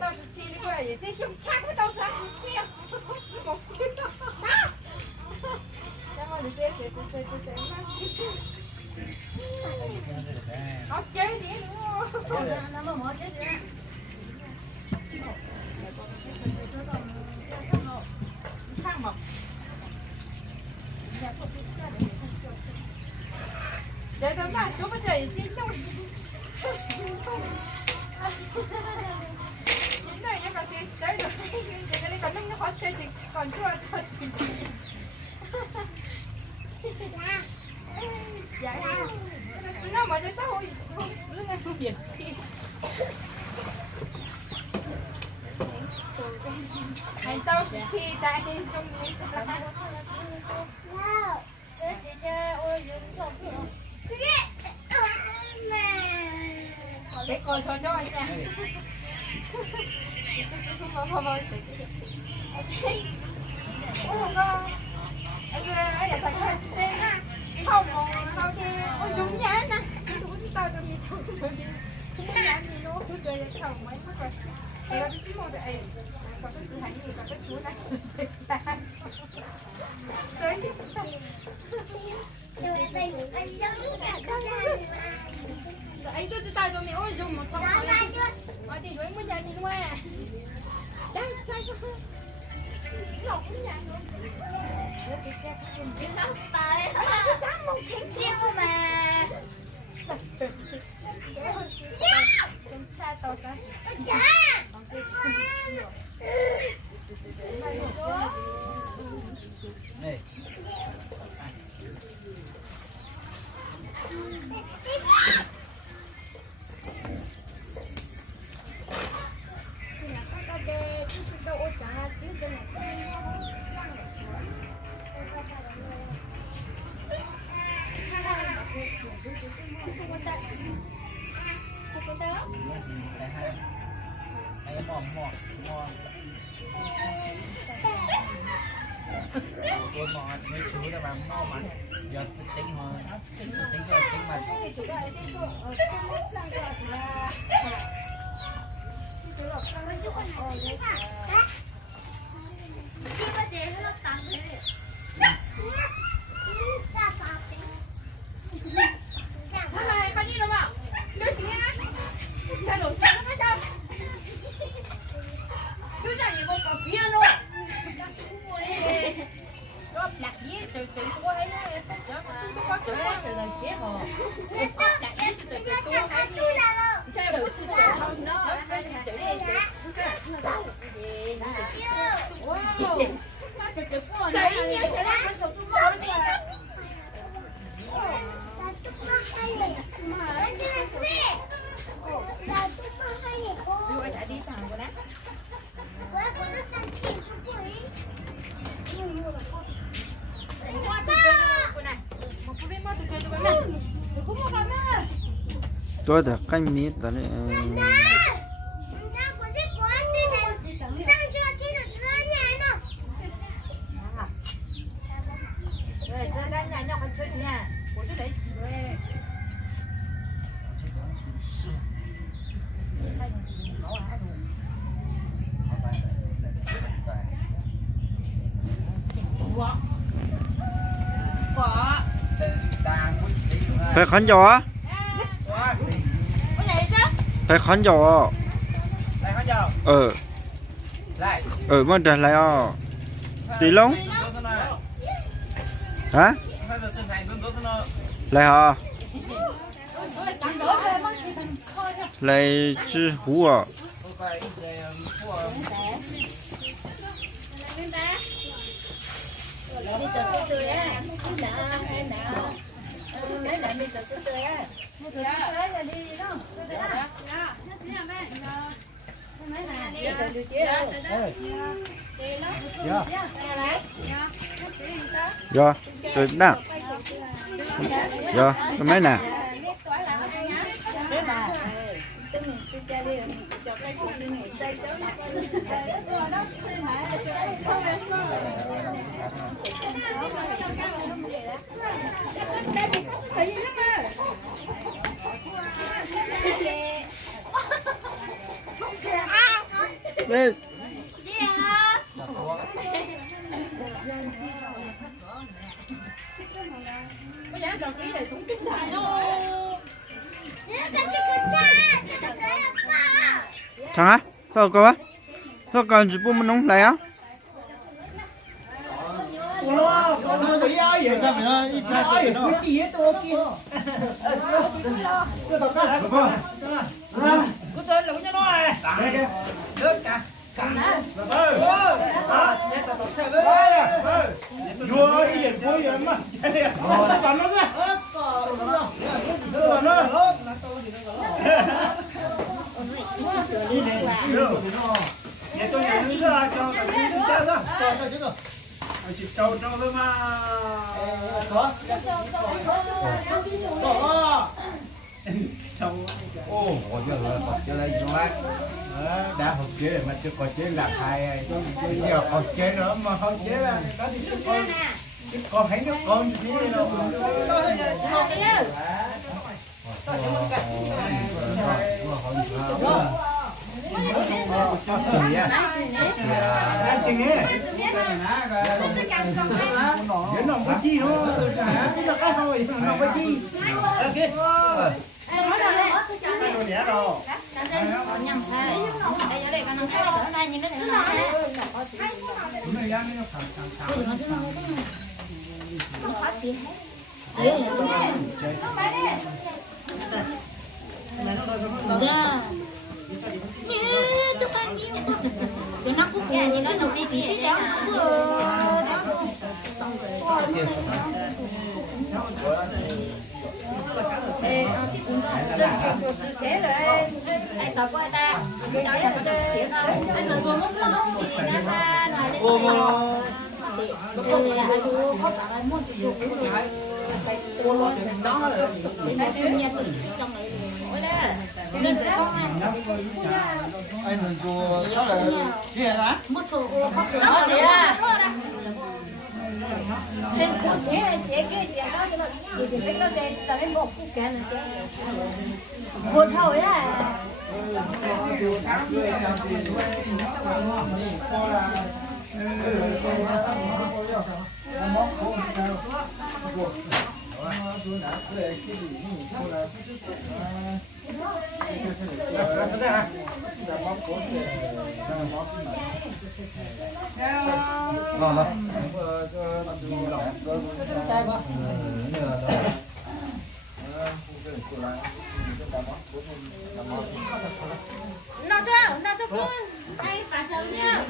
到时去的过来也得用钱，不到时还是这样，是么鬼啊？咱们这好点点喽，那么么这是。看嘛。这个嘛，说不这也是有。现在也搞这事儿了，这个你可能好吃点，看主要吃点。呀，那么这xã hội không cứ nghe không nhiệt thì hay tao sẽ chi tại cái trong này để coi cho nó nha không không không đi ôi dùng nhá nè dùng tao cho mình không làm gì nữa cứ chơi thầu mấy mất rồi thì có cái một đây có cái thứ hành gì có cái chú này tới ấy tôi tao cho mình ôi dùng một thông mà đi đuổi mới ra đi luôn à đây ngọc cũng nhà luôn nó tài sáng một thiên tiêu mà trong cha tao ta này tôi mò mấy chú đã làm ngon mà giờ tính mà tính mà tôi được canh nít đó đấy phải khán gió phải khán gió mà trả lại tí lông hả lại hả lại chứ hú à Dạ, tôi đã. Dạ, tôi mấy nè. đây bây giờ trò kỹ này cũng kinh đại luôn chẳng á sao cơ á sao còn chỉ bún nóng này á chỉ trâu trâu thôi mà có trâu ô có chưa rồi còn chưa đây rồi đã học chế mà chưa có chế là hai bây giờ học chế nữa mà không chế là có thì con thấy nó con như thế đâu chừng nhé nhớ nòng với chi thôi chứ là cái thôi nòng với chi ok đồ nhẹ rồi nhầm sai đây ở đây con nằm ở đây nhìn cái này nó chúc con đi tụi nó cũng nhà như nó đầu đi kỹ cháu anh tao qua ta nói là có tiếng không anh tao xuống nó không thì nó ta nói lên thì anh chú có cả anh muốn chụp rồi đó là nhà tự trong này nên tụi con anh mình chùa đó là chia lá một số không đó thì nên cô chế cái đó cho nó thì cái nó đen ta đến một cái cái này chứ một thôi á ngon lắm nó cho phương ai phạt chồng nha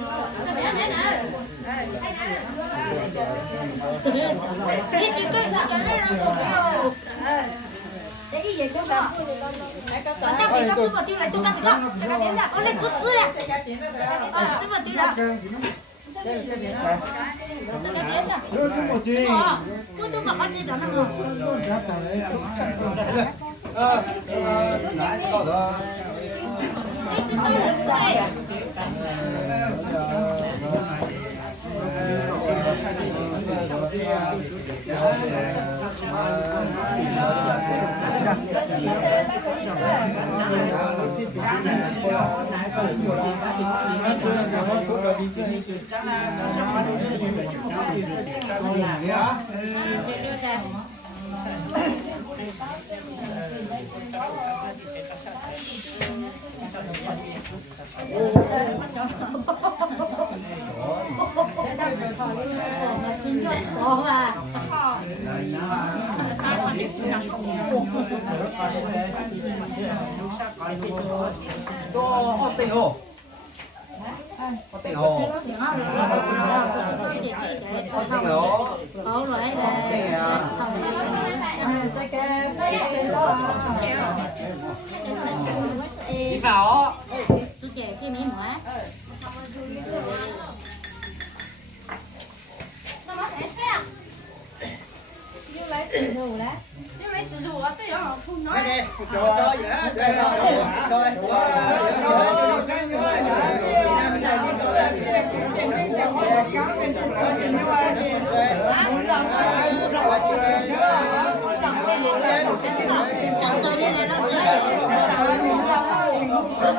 cho bé nè cái chuyện cái là cái này là để đi về chỗ nào còn đang bị các chú bảo tiêu lại tôi đang bị không cái đấy là có lên rút rút à chú bảo tiêu đó tôi bảo con gì đó nó có tiền hồ có tiền hồ có tiền đi vào chú trẻ chi mỹ hóa nó mất hết sao như lấy chỉ dù đấy như lấy chỉ dù á tôi ở không nói cho cho nó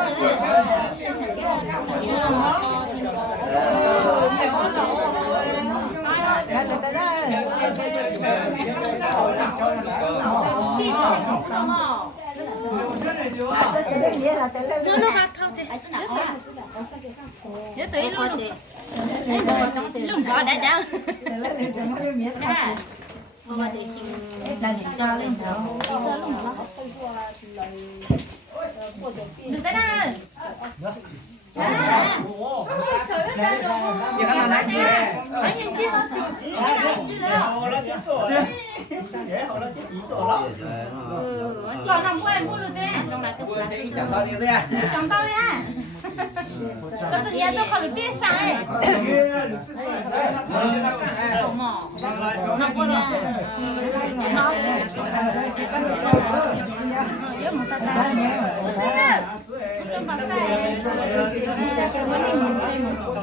bắt không chị nhớ tí luôn luôn bỏ đã đâu đừng tới đây giờ hắn nói gì anh nhìn kia còn làm quen mua được thế chẳng tao đi ra chồng tao đi ha có tự nhiên tôi không được biết sai mỏ nó có ra nó yếu một ta ta tôi mà sai cái vấn đề một cái một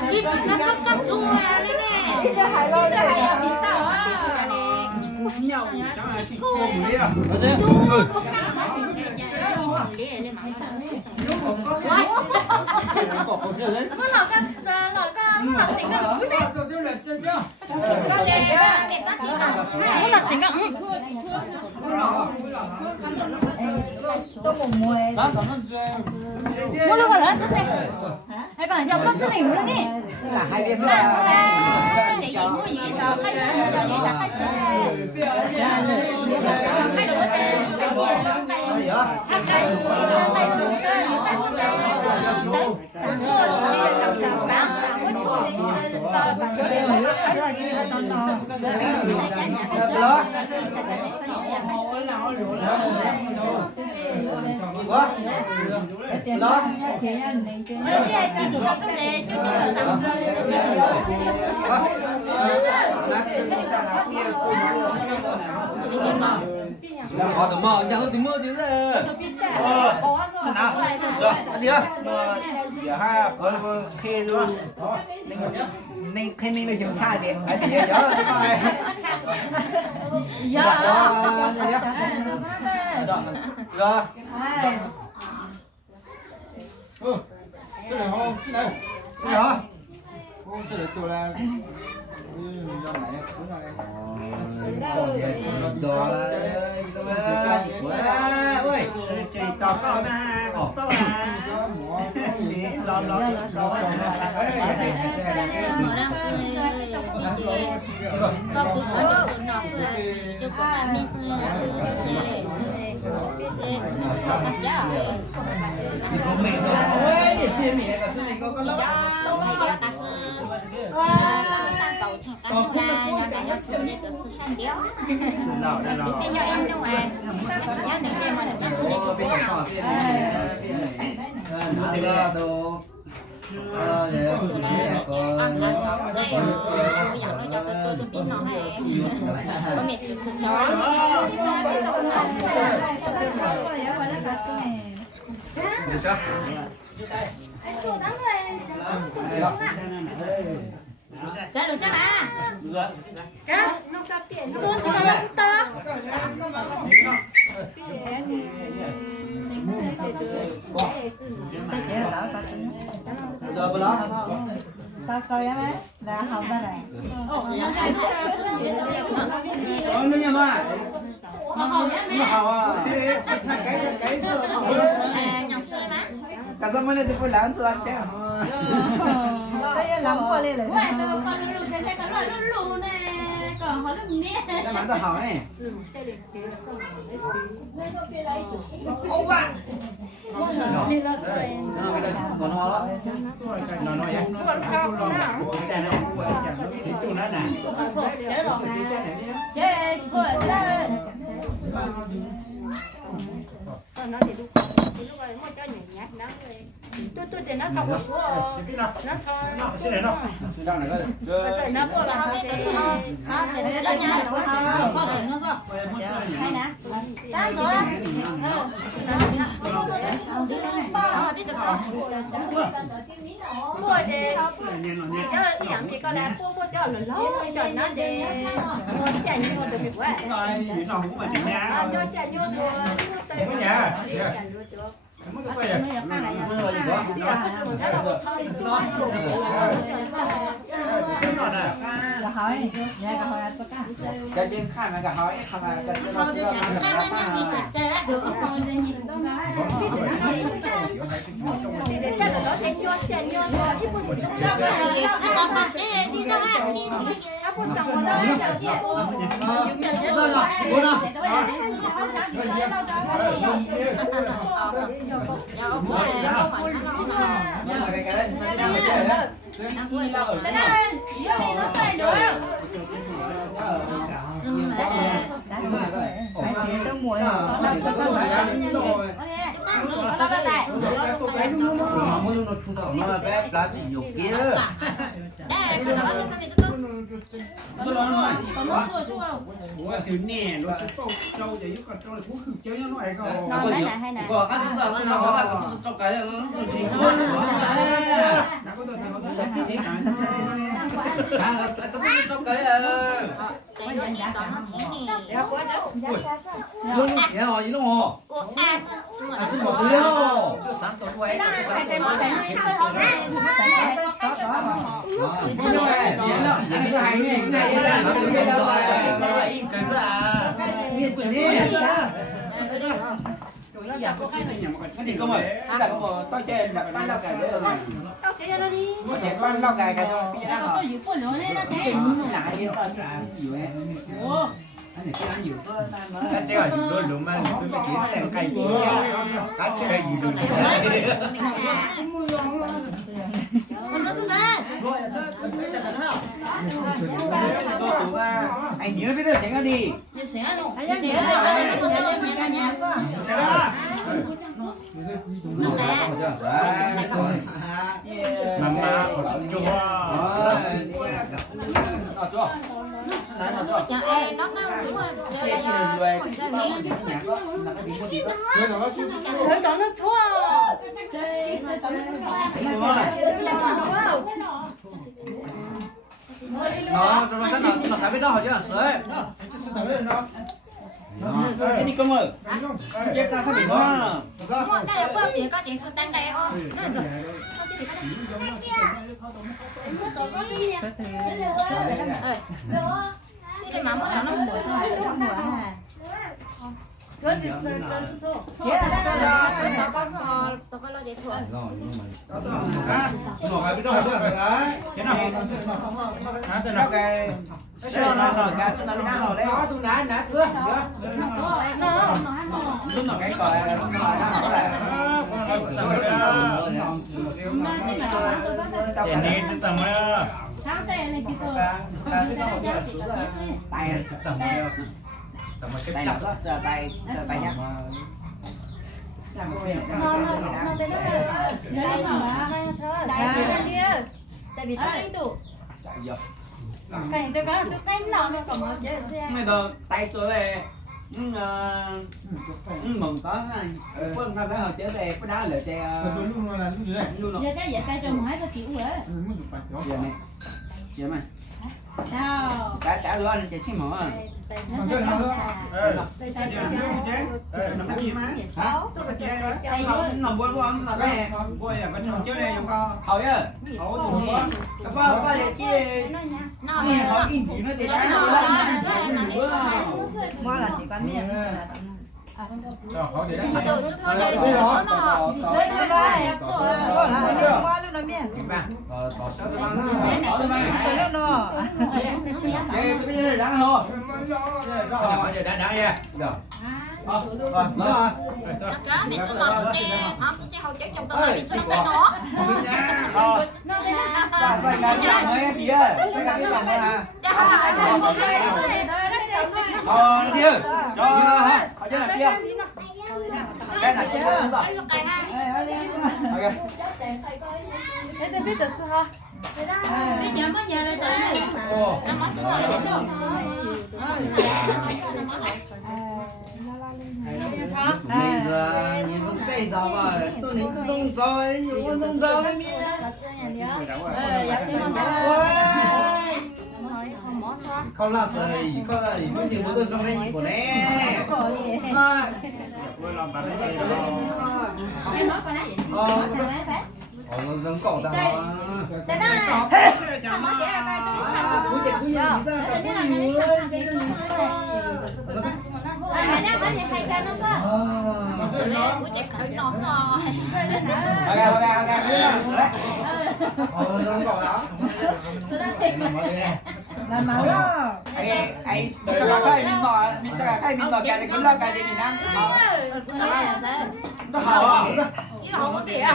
cái nó cắt chua lên nè bây giờ hải lôi đây vì sao á nhau cô nó lọt nó xỉn cả mũi xanh nó là xỉn cả tôi một mùi mua luôn rồi đó hay còn dòng lắm cái này nữa nè là hai đêm chị gì mua gì tao khách giờ gì tao khách số khách số họ tụi mơ nhà tụi mơ chứ thế xin nào rồi anh đi ơi giờ ha có khe luôn nên khe nên là chúng ta đi anh đi giờ chứ coi rồi cái này không cái này rồi cái này tôi là do mẹ xuống rồi ơi chị tao có na có là Trả lời chắc à? Cá? Tôi chỉ phải to. Giờ vừa đó. Tao coi á má, là học ba này. Nó nha ba. Nó hầu nhá Nó hầu à. Cái nhọc sợi má. cả zaman này thì phải làm sao chứ. Đây làm qua đây là. Ngoài từ con lulu cái con loại lulu này, còn họ lulu nè. Cái bạn tao hầu này. Ô bạn. Bây giờ còn nó đó. Nó nói vậy. Chế thôi lại Sao nó thì lúc này mua cho nhảy nhát nó tôi chỉ nó trong một số nó cho nó nó mua là nó sẽ nó nhà của tao có thể nó không hay nè tám rồi mua gì nhầm gì coi là cô cho lửa lố cho nó để mua chả nhiều từ việc quá rồi bị nòng cũng mà chị nhà cho chả nhiều từ có nhà không có cái gì cái trên khăn là cả hỏi khăn là cái trên nó nó bé lá chỉ nhục kia ủa từ nè nó trâu để giúp con trâu là cũng khử chơi nó lại có có ăn sao nó có là có trong cái nó có tôi thằng nó sẽ cái gì cả có trong cái ya rồi nó hồ à xin một đứa sáng tối quay cái gì không ơi cái là có tôi chơi mà ban lao cài đấy rồi có thể ban lao cài cái cho bây giờ nó lại đi nó ăn gì vậy anh này cái ăn nhiều quá cái chơi gì luôn luôn mà tôi phải kiếm tiền cày gì cái chơi gì luôn anh nhớ biết được tiếng anh đi mama còn chua nó sẽ nó thấy biết đó chứ sới cái đi công ơi biết ta sẽ bị nó cái là bữa có chuyện sự tăng đây ô cái mà nó mùi thôi nó biết đó chứ cái nào nó cái nó cái nó bị nát rồi đấy tôi nãy chưa lúc nào cái còi nó để nên chứ tầm á tay tầm cái tay lọc đó giờ tay nhá tại vì tôi tụ mày đồ tay tôi về mừng có này quân ta phải hồi chế về cái đá lửa xe luôn rồi cái vậy cây trồng hải có kiểu vậy giờ này chưa mày cả đứa anh chạy xí mỏ à nằm buồn quá anh là cái hỏi á có để kia nghe hỏi cái gì nó thì cái nó mua là chỉ quan miệng cá thì tôi làm che hả che hậu chế chồng tôi là đi xuống tay nó mấy chị ơi cái làm cái à kia cho nó ha họ chứ là kia cái này kia rồi ok thế biết được sao đi chợ có nhà lại tới bây giờ nhìn không xây sao mà tôi nhìn tôi không coi nhiều không coi mấy miếng dạ không là sợi không là những cái bữa tôi xong đây của nè nó giống cỏ ta Thế đó này. Không có trẻ cái tôi chẳng có chuyện gì đó. Thế biết là cái đi chẳng cái gì nữa. Mày đang nói gì hay cái nó có. Của trẻ khởi nó rồi. giống cỏ đó Làm máu đó. Ai cho cái mình nọ cái thì cũng là cái gì mình ăn. Nó hào. Chứ không có kìa.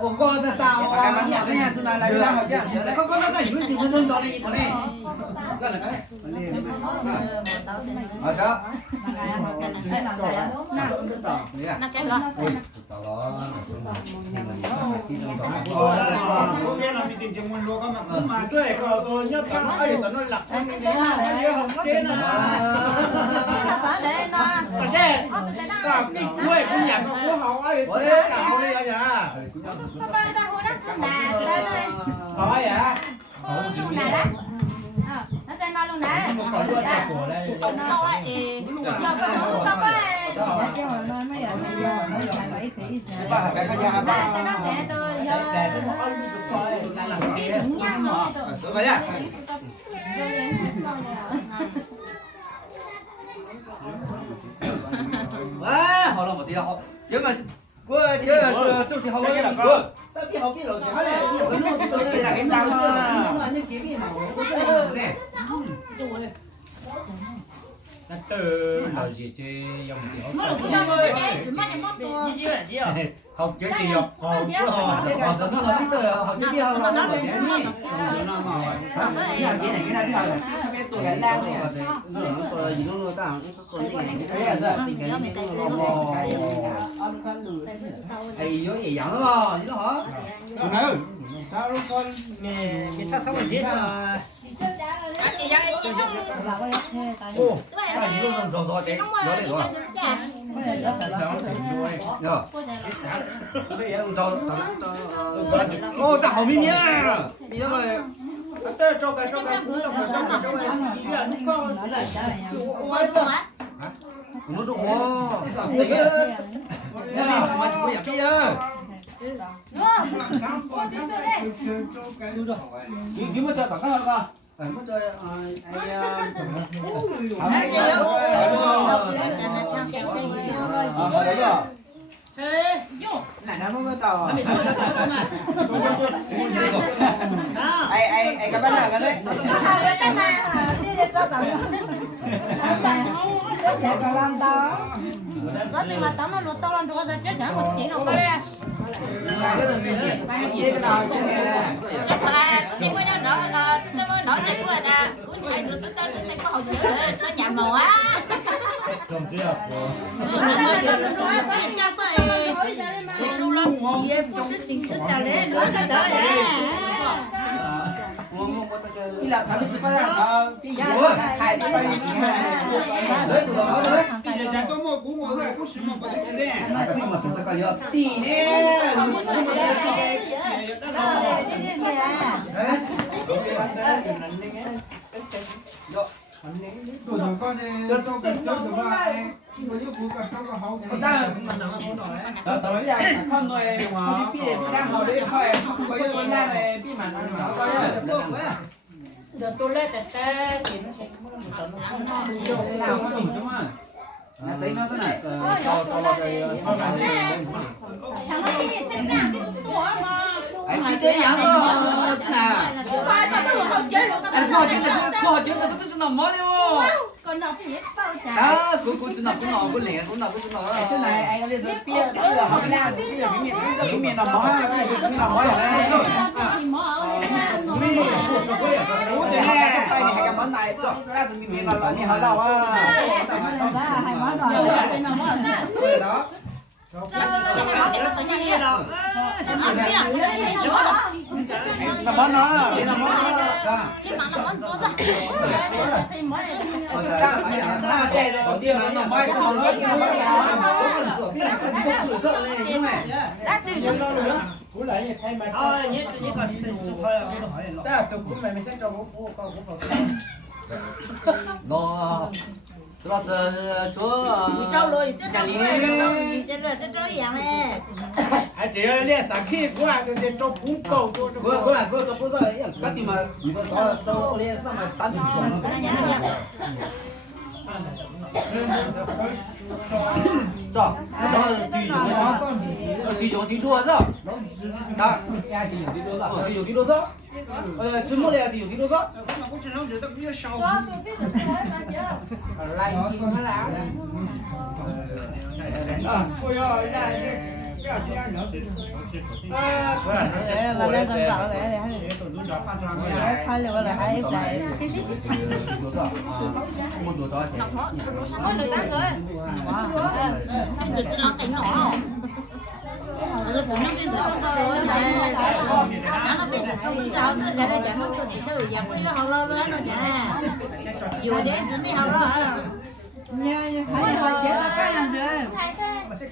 Ủa con ta tao Cái bánh nhạc nha, chúng ta lại ra học chứ. con nó này những gì con dân cho đây con này Ở sao? mà tôi tôi nhớ cả nó ấy nó lạc trong cái không chế nó cả cái quê cũng nhặt nó cũng hậu ấy cả hậu đi à hỏi à Nó tên nói luôn nè. Nó nói gì? Cái cái nhà ba. Tên nó trẻ tôi nhăn rồi tôi. Vậy à? à họ làm một tí họ nhưng mà quê chứ trong thì họ nói là quê ta biết họ biết rồi thì họ này biết cái nút tôi đây là cái nào nó như kiếm gì mà nó này nó từ lời gì chứ dòng gì Mất được cái đâu rồi đấy, chúng ta mất rồi. học chứ gì học họ cứ họ giờ nó nói biết rồi họ chưa biết họ nói được cái gì Cái này cái này cái tuổi gắn lang này. ai vô gì dạng đó mà gì đó hả ừ sao con nghe người ta không biết là ô cái gì luôn rồi cái đó đấy rồi ô ta hậu miếng nhá bây giờ rồi tôi cho cái cũng là cho cái ý là nó có sự oai rồi nó đúng không nhà mình chúng ta bây giờ Kiếm một trận cả các con. Mất rồi đấy rồi. Này nó mới tàu. Ai cái bắt nào cái đấy. Trẻ còn làm đó. Có thì mà tao nó lột tao làm được ra chết nhá, một chuyện không có đây. Cái đường này chia cái nào cái này nè. Chắc là có chuyện với nó tao mới nói chuyện với ta, cũng phải được tao có hồi nhớ nó nhà mồ á. không biết học Đi là thằng biết phải là cái gì khai đi bay đấy tụi nó đấy bây giờ có một cú một cái cú xịn một cái gì đấy à cái mà thật sự cái gì tỉ nè tụi nó con này cho cái cho tụi nó chỉ có những cú cả cho cái hậu Tao tao nói rằng con người màพี่đang học đấy thôi có cái con nàyพี่mà nó coi là Giờ tôi lênแต่กิน nào nó đủ chứ mà là thấy nó thế này cho cái Thằng nó đi trên nào cái tuổi mà. anh chỉ thế dạng thôi chứ nào Coi tao nó không chơi được. anh coi chứ là tôi chỉ nằm mỏi đi không Còn nó cái gì tao chả. đó cũng chỉ nằm cũng lẻ cũng nằm chỗ này anh có biết rồi bia bây giờ học nào bây giờ cái miền nào mỏi cái nào mỏi ở đây rồi cái này hay cái món này chọn ra từ miền nào là như hỏi đâu á hai món rồi. đó Tự nhiên đi rồi. Nó món nó, nó món nó. cái mà nó món tốt rồi thì món này Nó chạy rồi, tiêu nó mai không nói gì nữa. đã từ trong cú lại thay mà thôi nhé còn xin thôi tôi hỏi là ta tôi cũng mày sẽ cho bố con cũng Nó nó sợ chúa trâu rồi chết rồi chết rồi dạng này à chị ơi liên sáng khi qua tôi cho cũng cầu tôi vừa rồi cái gì mà vừa có sau liên nó mà tán rồi đó tùy chỗ tí đua sao đó tùy chỗ tí đua sao chứ mua này tùy chỗ tí đua sao lại chị nó làm ôi ơi là đang còn tạo lại hai liệu là hai lại mỗi người tám người anh chụp cho nó cảnh nọ rồi phụ nữ bên dưới không có rồi nó bên dưới không có cháu tôi sẽ đây chẳng không tôi chỉ cho người già mới học lo nó chả dù thế chỉ mới học lo nha phải hỏi chế ta cái nào rồi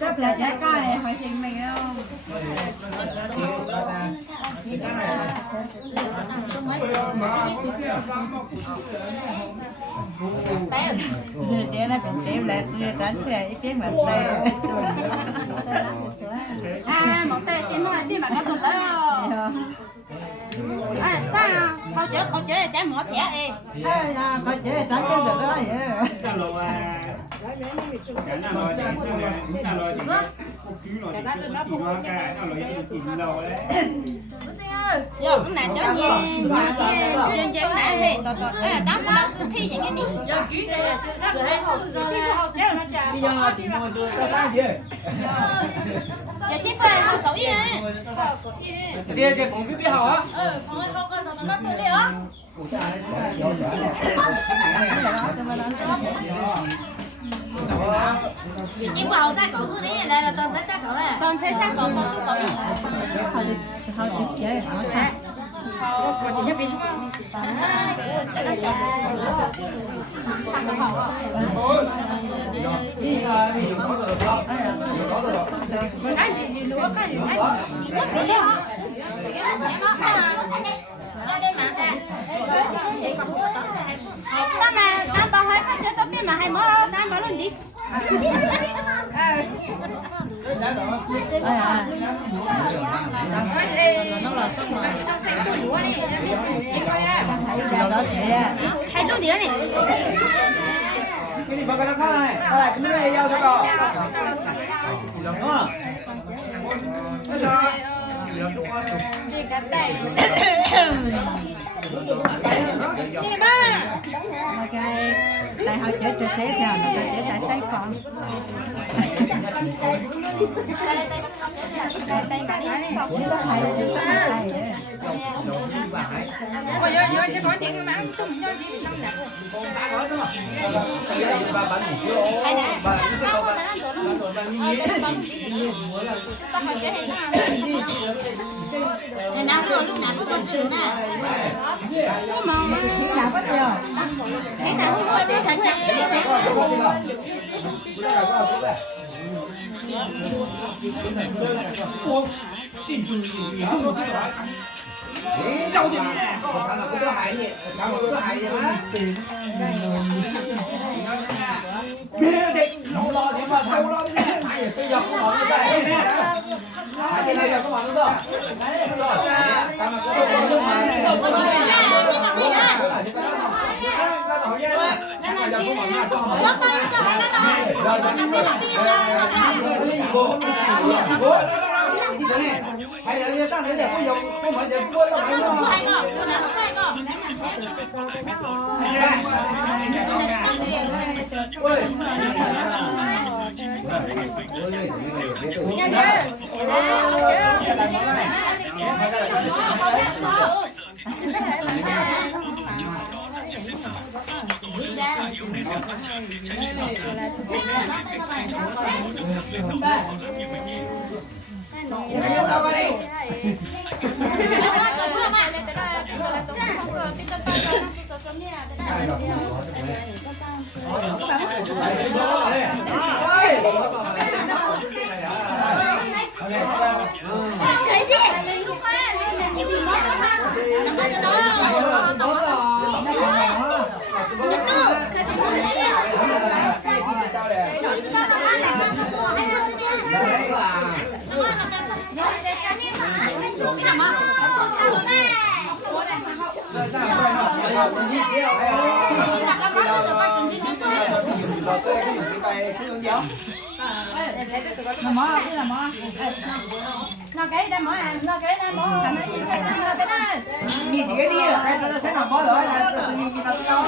chấp là chế cái hỏi chuyện mình không chế nó cần chế là chế ta chỉ là ý kiến mà tay một tay chế nó biết mà nó còn đó ta không chế trái mỏ thẻ đi có chế trái cái gì đó vậy giờ cũng là cho nhìn mà chuyên chế nãy thì tám mươi đâu thi những cái gì Bây giờ chị mua rồi có sao gì? giờ chỉ phải không cậu gì kia kia cũng biết hả không có sao nó tôi đi hả chỉ vào ra cậu thứ đấy là toàn sẽ ra cậu này toàn sẽ ra cậu không cậu chỉ biết không cái gì lúa cái gì đấy ta mà ta bảo hỏi cái cho tôi biết mà hay mở ta bảo luôn đi hay luôn đi này Cái gì mà cái nó khác này? Cái này giao cho cậu. Đúng không? đi ba cái tại họ chở cho thế nào nó chở tại sai còn ôi ơi ơi cho có tiền mà ăn tôm cho đi nông nè này nào lúc nào cũng còn chịu nè mà chả có giờ cái nào cũng có chứ thành ra đâu đi nè thằng nào cũng có hại nhỉ thằng nào cũng có hại gì má Bia định nó lo thì mà đâu lo đi. Ai xây dựng không nói như vậy nè. Ai cái này là có bạn không? Đấy rồi. thằng nào cũng có nước mà hay là tăng cái đẹp có dùng không phải đẹp có đâu phải đâu Hãy subscribe cho kênh Ghiền Mì Gõ để không bỏ lỡ những video hấp dẫn. cái gì lúc qua cái gì mất đó mà nó cái đây mỏ à nó cái đây mỏ nó cái đây nhìn chỉ cái đi là cái nó sẽ nằm bó rồi là tự nhiên nó cao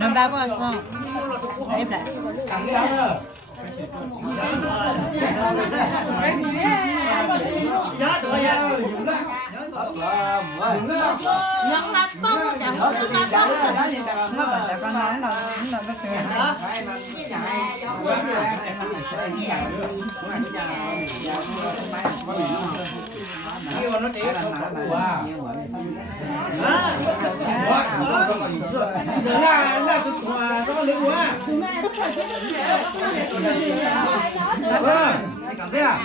nó đá vào xong em lại nhấc mắt to chẳng nhấc mắt to giờ là cái quả đó lấy quá cảm thấy à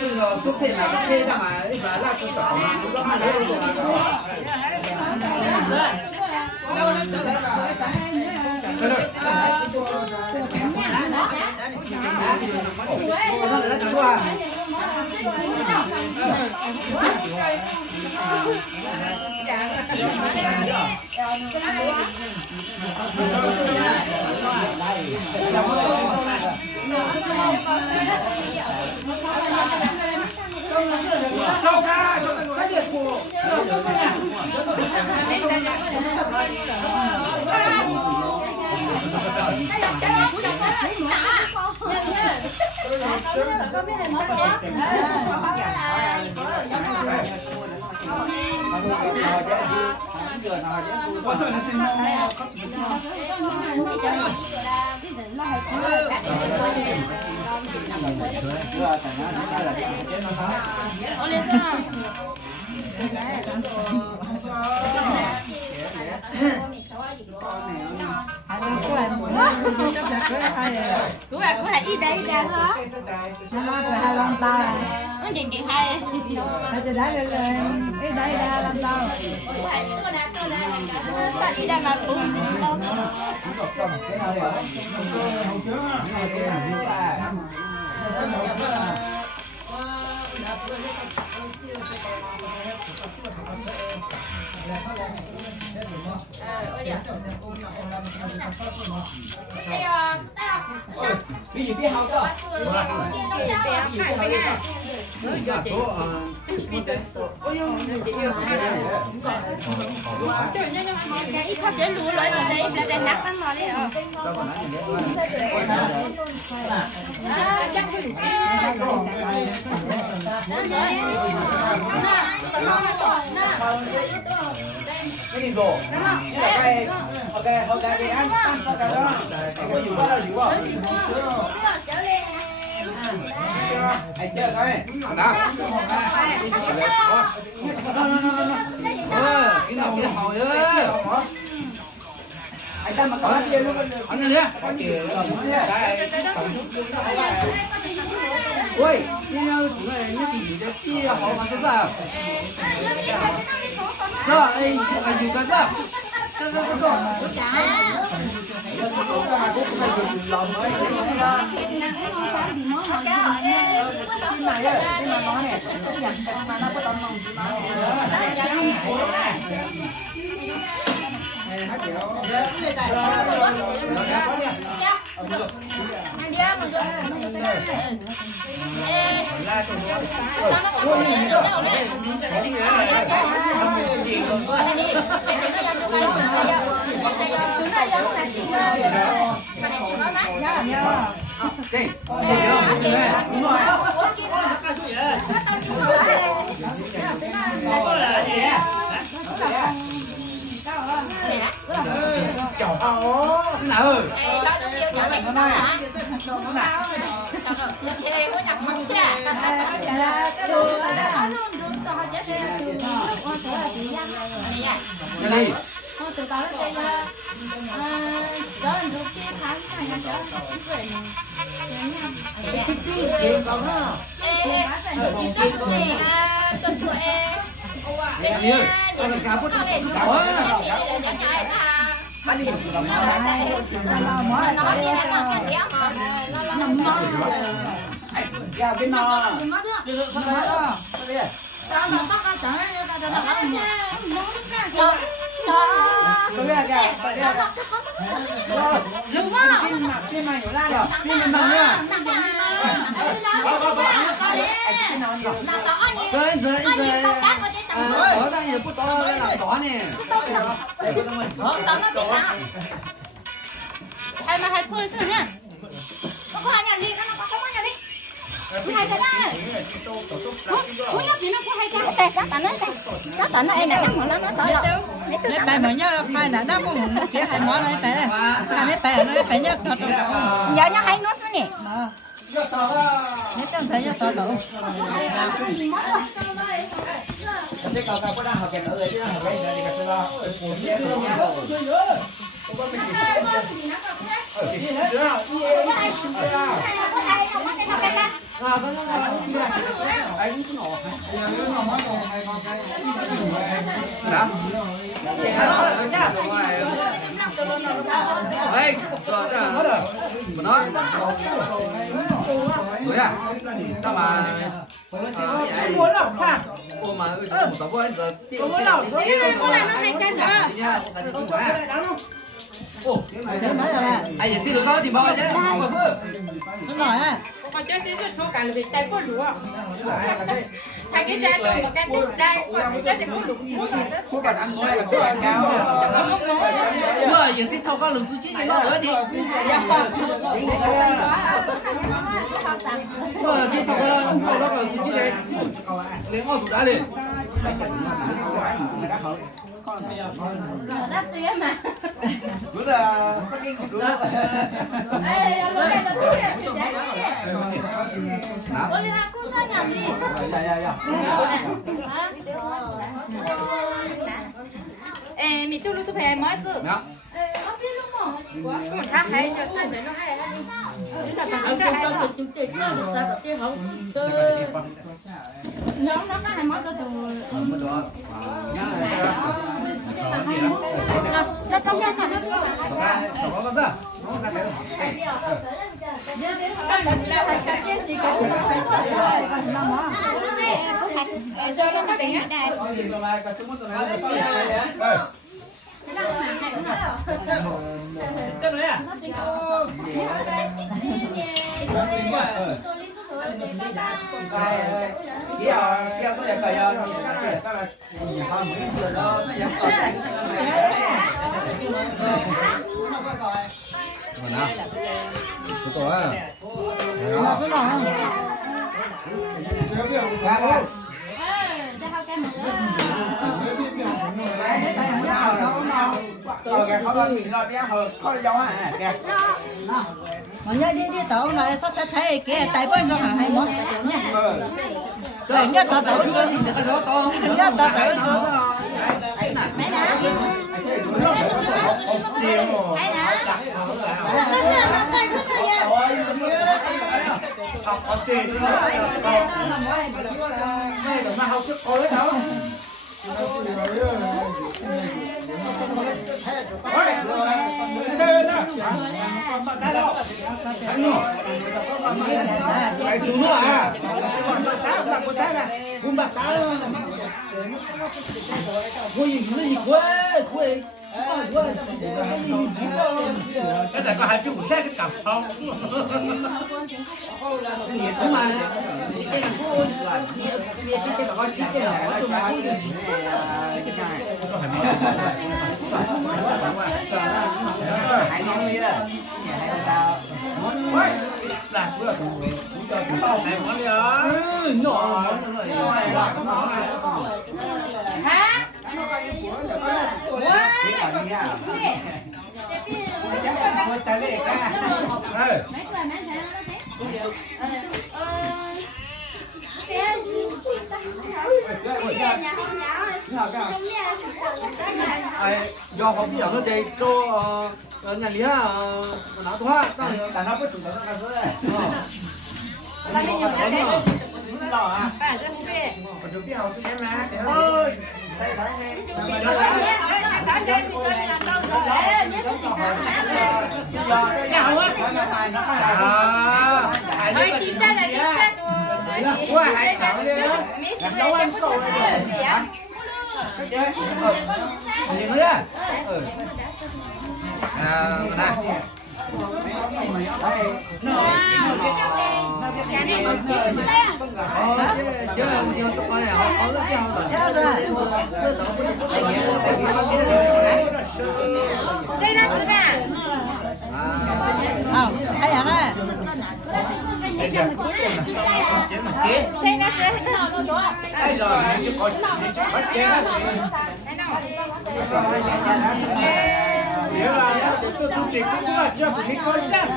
bây giờ xuất hiện là cái thế mà ấy là cái sọ mà cũng có hai đứa rồi của hãy đi đây ra đó hai lon tao nó nhìn kìa hay từ đấy lên cái đây ra làm tao ta đi đây mà cũng đâu cái gì biết không cơ ít không để lúa lại từ đây là đang nắp lắm mà đấy à cái gì rồi cái ok cái ăn cái đó có gì có gì không ai chơi thôi đó cái nào cái hồi ơi anh ta mà có chơi luôn anh này ôi nhau chúng này như gì đấy kia họ mà thế nào rồi anh dùng cái đó nào ơi lo nó kêu nhỏ này nó nói hả nó sao ê có nhập không chứ cái gì từ đó lên đây đó là lúc kia tháng này là đó là cũng vậy Kiên con đó. con tụi em em như con là cá bút đó Anh đi được làm sao nói đi ăn là khen đéo mà ra cái nọ. Tôi ra kìa, tôi ra kìa. Đừng quá. Cái này nhỏ ra rồi. Cái này nằm nha. rơi rơi rơi đó đang nhiều bút to đây là tỏ nè Đây của mình. hay mà hay thôi thôi nha có nhà đi nó có nhà đi hay cái đó muốn nhắc gì nó cũng hay cái chắc tận nó em này chắc nó tới Mấy bài mới nhớ bài đã đáp một kia hai món này phải mấy bài nhớ thật giờ nhắc hay nó nè mấy tên thấy nhớ tao tao Sẽ cầu cầu có đang học kèm nữa chứ học cái này thì cái lo. đây cho nó rồi à sao mà cô mà một tấm bữa giờ ai vậy xin được đó thì bao chứ đúng rồi á còn chắc sẽ cho cả là về tay có lúa thay cái da tôi một cái đây còn chắc sẽ có lúa Chú bạn ăn nói là chú ăn cao. chưa giờ xin thâu có lượng chú chí nó nữa đi xin thâu đó là chú chí này lấy ngon thủ đã liền đáp tuyến mà Bữa là fucking của đúng. ôi ha cũng sao nhầm đi Dạ. ê mình tôi lúc chụp hình mới sự còn khác hay cho tay để nó hay nó hay mới tôi nó trong gia sản cho nó có điện Kia có thể cởi các là không biết sửa đâu nó giống nào tôi to à mà nhớ đi tao nói sao ta thấy kia tại bên rồi hay món rồi nhớ tao tao cái đó to nhớ tao tao học tiền mà học chút cô đấy đâu cái chú nữa à cũng bạc tá quỳ quỳ quỳ cái này có hai chú xe cái cặp không nhưng mà cái này cô cái đó cái hãy nói đi là sao là bữa này món đi á nhỏ hả Hãy subscribe cho kênh Ghiền Mì Gõ để không bỏ lỡ những video hấp dẫn. do họ bây giờ nó chạy cho nhà lý nó thoa là nó có chủ động nó rồi Phải rất phê. ôi Ơi tí cha là tí cha rồi. Qua hai cậu đi đó. Mấy thứ này chắc có thể gì á? gì nữa đó này Cái này bằng chế cho xe. chứ cho con này họ có cái không Xe nó chứ nè. Xe nó chứ. Bây giờ chứ có bắt chế đó. Nếu là tôi thì cũng là cho tụi con chắc.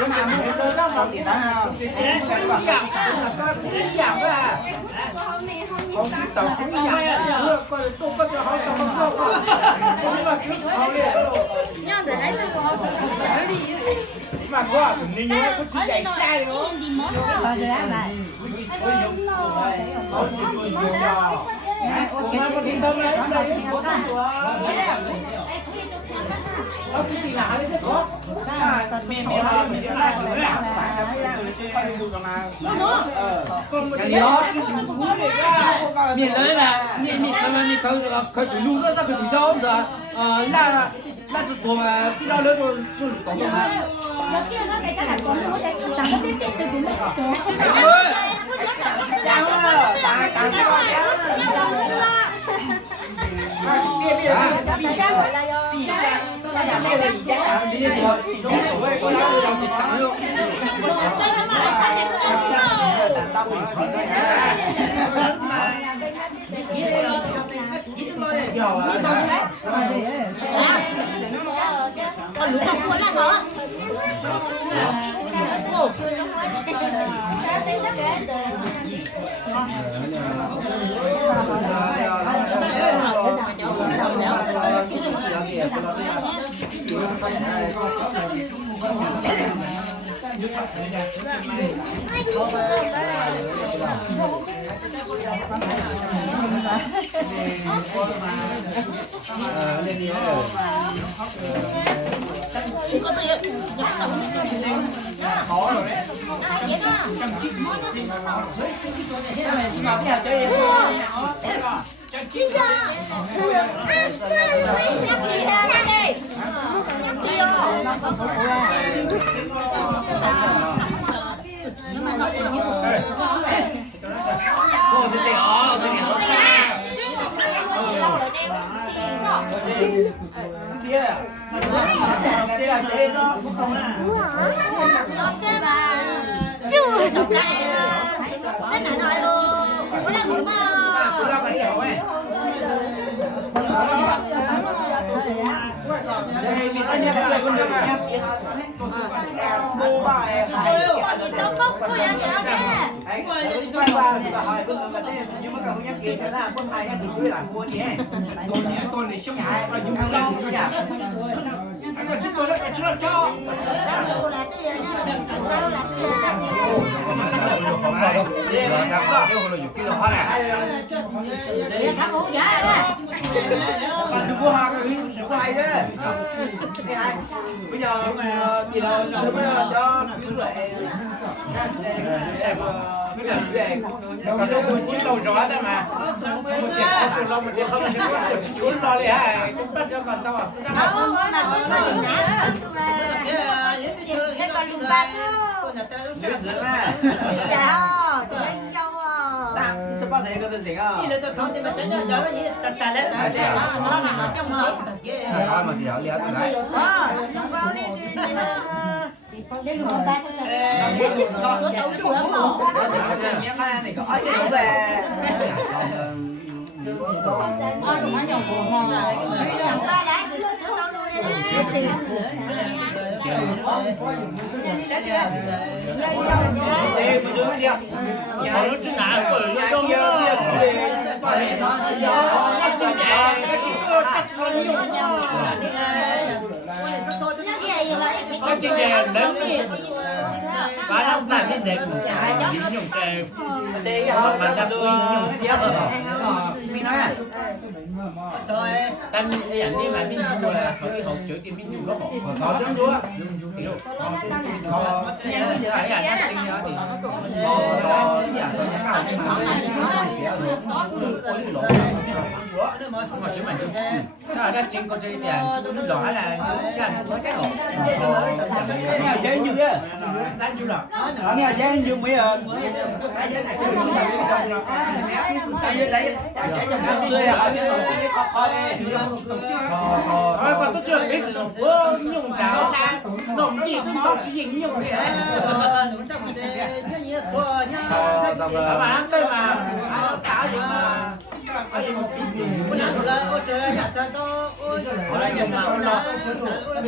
lúc nào mình chơi đó mà thì ta không tàu cũng có cho hỏi tàu mà có thằng đi nhớ có chỉ chạy sai được miền đấy mà miền khơi tụi luôn đó tụi đâu giờ là tụi mà cái đó lớn rồi tụi tổng mà đi rồi con đâu đâu thì tặng luôn lên đi khó rồi đấy mà bây giờ chơi thôi thì nó chia à chia là chơi nó cũng không à nó sẽ là chưa được này cái này nói luôn có là người mà tôi ra phải hiểu ấy đây vì sao nhá phải con được nhá mua bài tao bốc tôi ăn cho đấy anh cho anh vào là hỏi tôi là thế nhưng mà cậu nhắc kỹ thế nào con hai thì tôi là mua nhé tôi này sống hai và những rau cho nhà anh có tôi đấy chưa cho sao là tôi sao là tôi không giá đấy bạn đừng có hàng đừng có hay đấy bây giờ mà thì là cho cứ vậy còn đâu muốn chứ đâu rõ đó mà lâu mà không chú lo đi hả cũng bắt cho còn tao không là tôi nói nè cái con lùn ba dữ mà chào sẽ nhau sẽ bao giờ có thể gì không nó nằm trong người đó mà thì ở liền từ đấy nó vào đi cái lùn ba số đấu đủ lắm rồi nhé này có ai về Cái chuyện này nếu có lắm là cái đẹp của những dùng cái mà đam quy dùng cái tiếp rồi Phi nói à thôi tan ảnh đi mà bên chùa là có cái hộp chữ cái bên chùa đó bỏ có trong chùa kiểu phải là nhắc chân đó thì mà chứ mà nó ở đó chân có chơi tiền chú nó đỏ là cái có cái hộp chơi như thế tan chú đó ở nhà chơi như bây giờ cái chơi này chơi như đấy chơi trong xưa ở bên tổ cái kho đây thôi còn tôi chưa biết rồi nhung đào nồng gì tôi tao chỉ nhìn nhung đấy mà ăn tới mà thả gì mà có gì một tí gì bữa nào là ôi trời ơi nhà ta to ôi trời ơi nhà ta to nó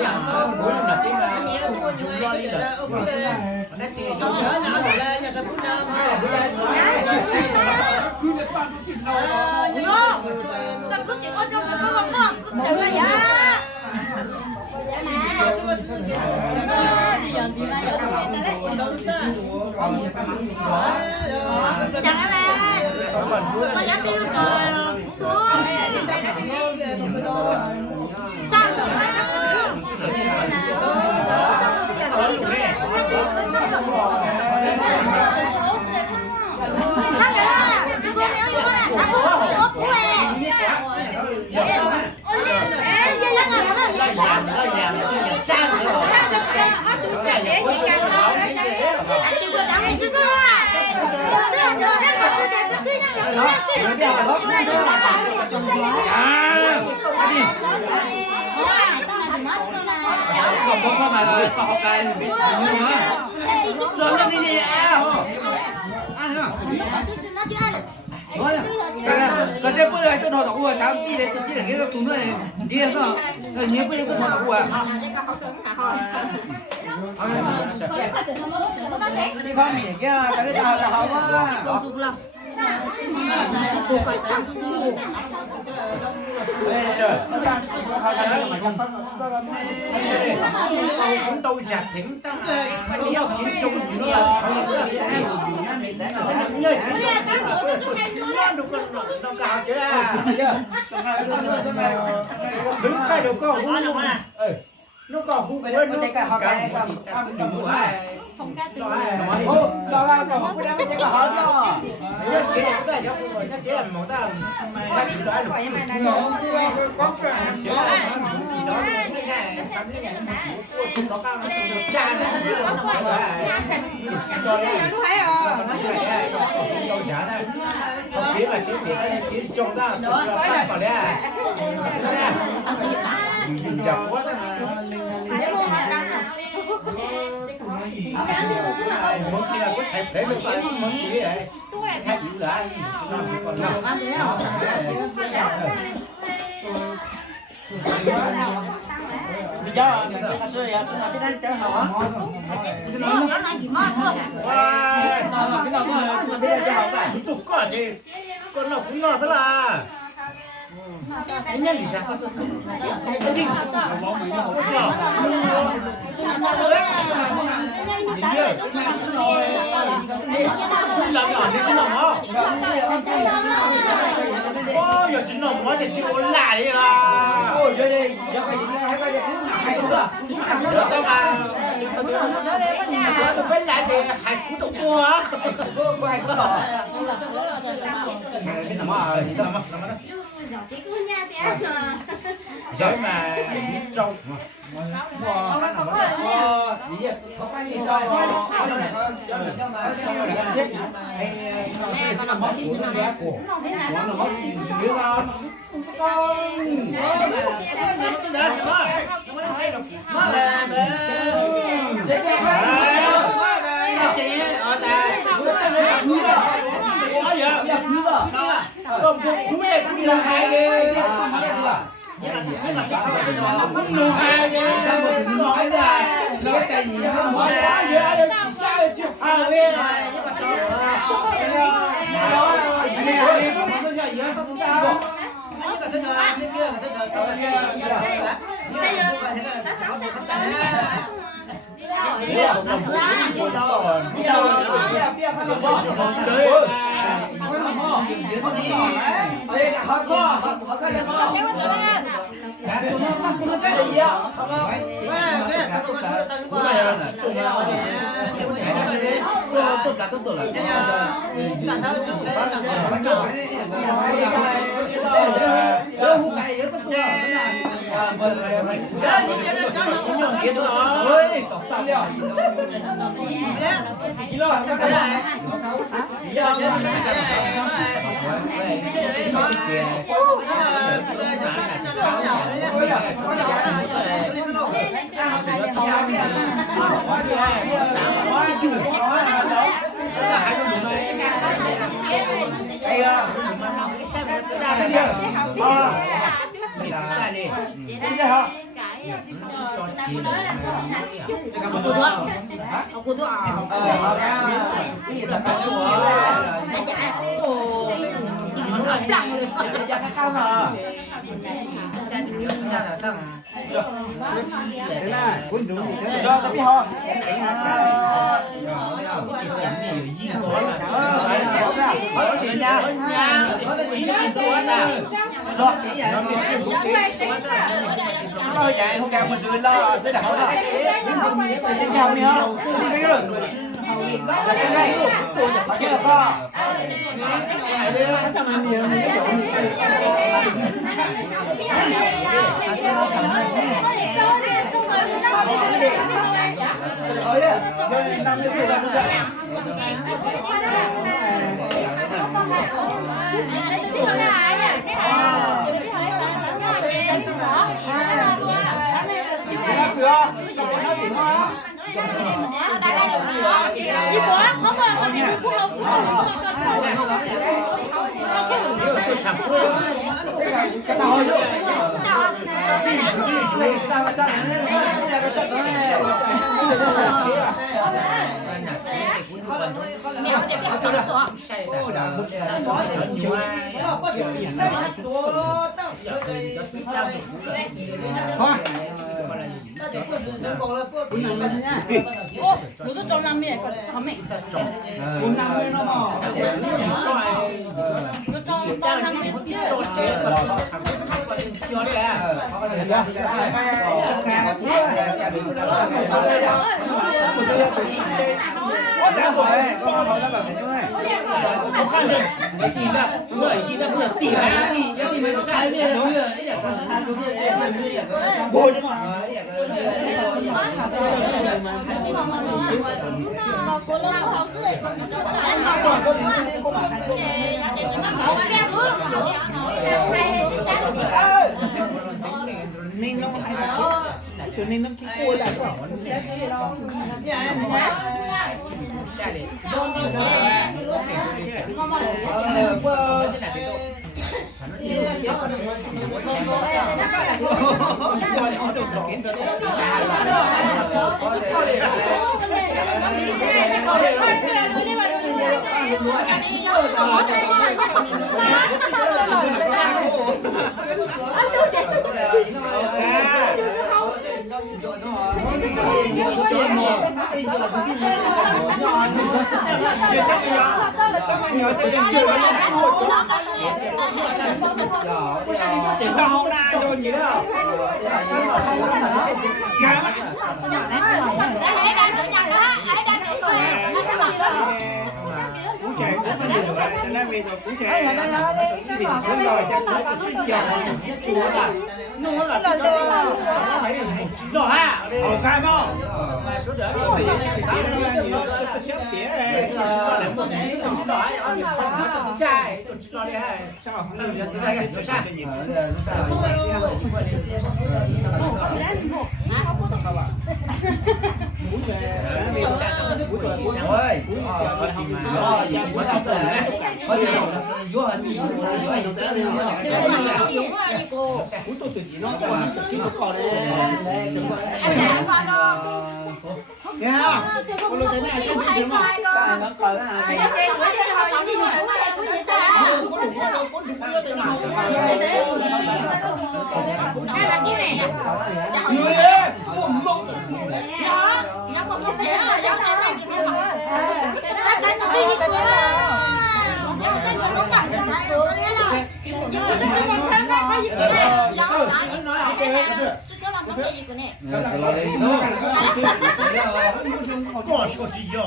chẳng có bữa nào tiếng là chúng lo đi được nó chỉ nhớ nào là nhà ta bún đam Tao cứ chỉ có trong cái con nó cứ tự là vậy. Chẳng là con dám đi luôn rồi cũng đúng. Sao rồi? không có mà rồi có học cái biết như mà giờ nó đi đi ăn hả cái xe bữa nay tôi thọ đậu thằng đi đây tôi chỉ là cái tụi nó này đi sao nhớ bữa nay tôi thọ đậu đi con mì kia cái đó là họ quá cũng tôi giặt thỉnh tăng chỉ học chỉ sung nữa là nó cào chứ à đứng cái đầu có hú luôn à nó có hú với nó chạy cả họ cái ăn đừng mua Không cá tiền. Đó là còn không có cái họ đó. Nó chế cái giống người nó chế một ta mày đã bị đói rồi mày này có phải chế gì đó cái sắm cái nhà nó cao nó được cha nó rồi nó thấy rồi đâu trả đây không biết là chỉ trông ta còn đấy à nhìn chọc quá đó món kia là có thể để được phải món kia vậy thay chữ lại còn nào bây giờ nó xưa giờ xin cái đấy cho họ Nó nói gì mà thôi. cái nào có biết cho họ vậy tục có gì con nào cũng lo thế là anh nhân gì sao cái gì bóng mình nó chưa làm nhỏ đi chứ nào mà ôi giờ chính nào thì chịu lạ đi là ôi giờ đi giờ phải hay nữa giờ tao mà tôi phải lại thì hãy cú tục mua á hay có đỏ biết nằm ở nằm ở Chỉ có nhà thì ăn mà. rồi mà trâu không phải gì đâu có Không, cũng này cũng là hai cái. Cũng là hai cái. Sao mà đừng nói ra. Nói cái gì không nói ra. Chỉ sao chứ. À đây. Anh em có giờ gì không sao? Tapi ho. Lo vậy không càng mà sửa lo sẽ đặt nó rồi. Cái nhau mi hả? Cái rồi. Là cái này. Cái là sao? Gì quá, không mà con đi cũng không. Cái nào rồi? Mèo để biết cho nó ô, nó trong làm mẹ còn không mẹ sợ trộn. Nó trong làm mẹ trộn chết rồi. nên nó từ nên nó cái cua là có cú chạy cũng phân được rồi, cho nên bây giờ cú chạy thì xuống rồi cho nó cũng sinh nhiều ít chua là nó là cái nó phải một chín rồi ha, cay không? Số đỡ có phải sáng nhiều chớp tía này, cho lại một tí một chín rồi, ăn được không hết cho chai, cho chín rồi đi ha, sao không làm được gì đây? Nó sao? ơi có gì mà có gì có gì có gì vô hình gì vô hình có số gì vô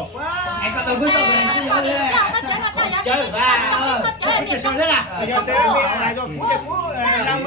anh ta đâu có sao vậy nó vô lên chơi ra cái sao thế nào bây giờ tới bây giờ này rồi cũng cái cú làm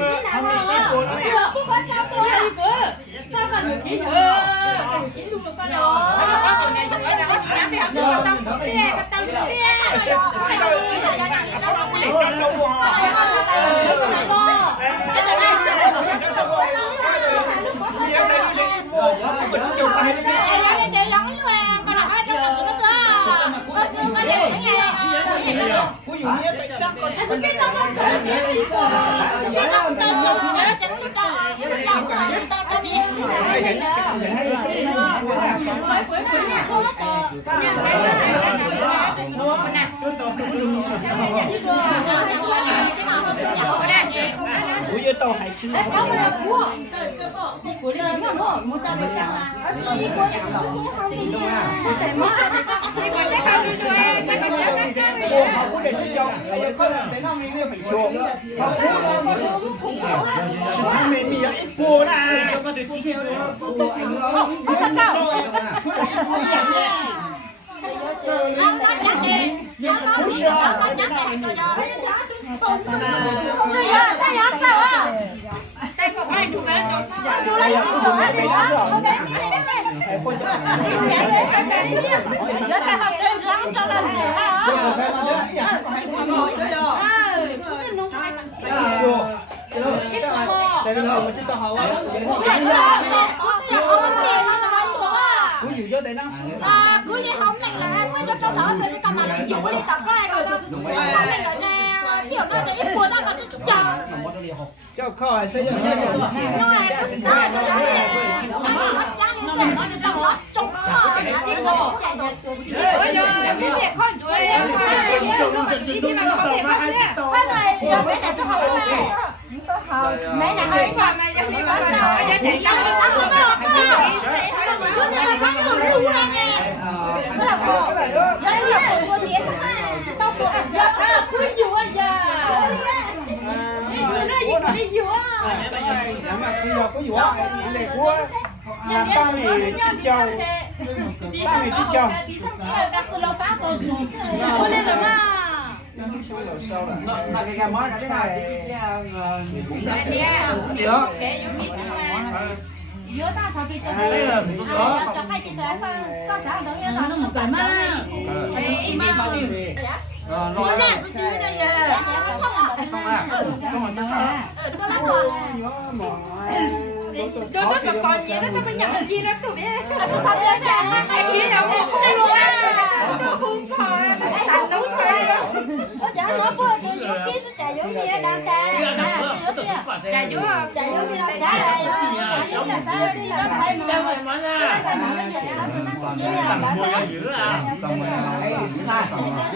không đi tiếp luôn này cho khỏi xây dựng nhà ba này chị châu mà cái món này Giữa ta thôi thì cho đi. Cho hai chị tới sao sao tự nhiên là nó một cái mà. Em mà vào đi. Rồi nè, tôi chui đây giờ. Tôi còn gì đó cho mình nhận gì đó tôi biết. Anh kia đâu một cái luôn á. Tôi không có thành đúng rồi. Dạ nó có kia sẽ chạy giống như đang chạy. Chạy vô như là xã đây. Giống là xã đi là thay mà. rồi mà nha tầm mua dữ à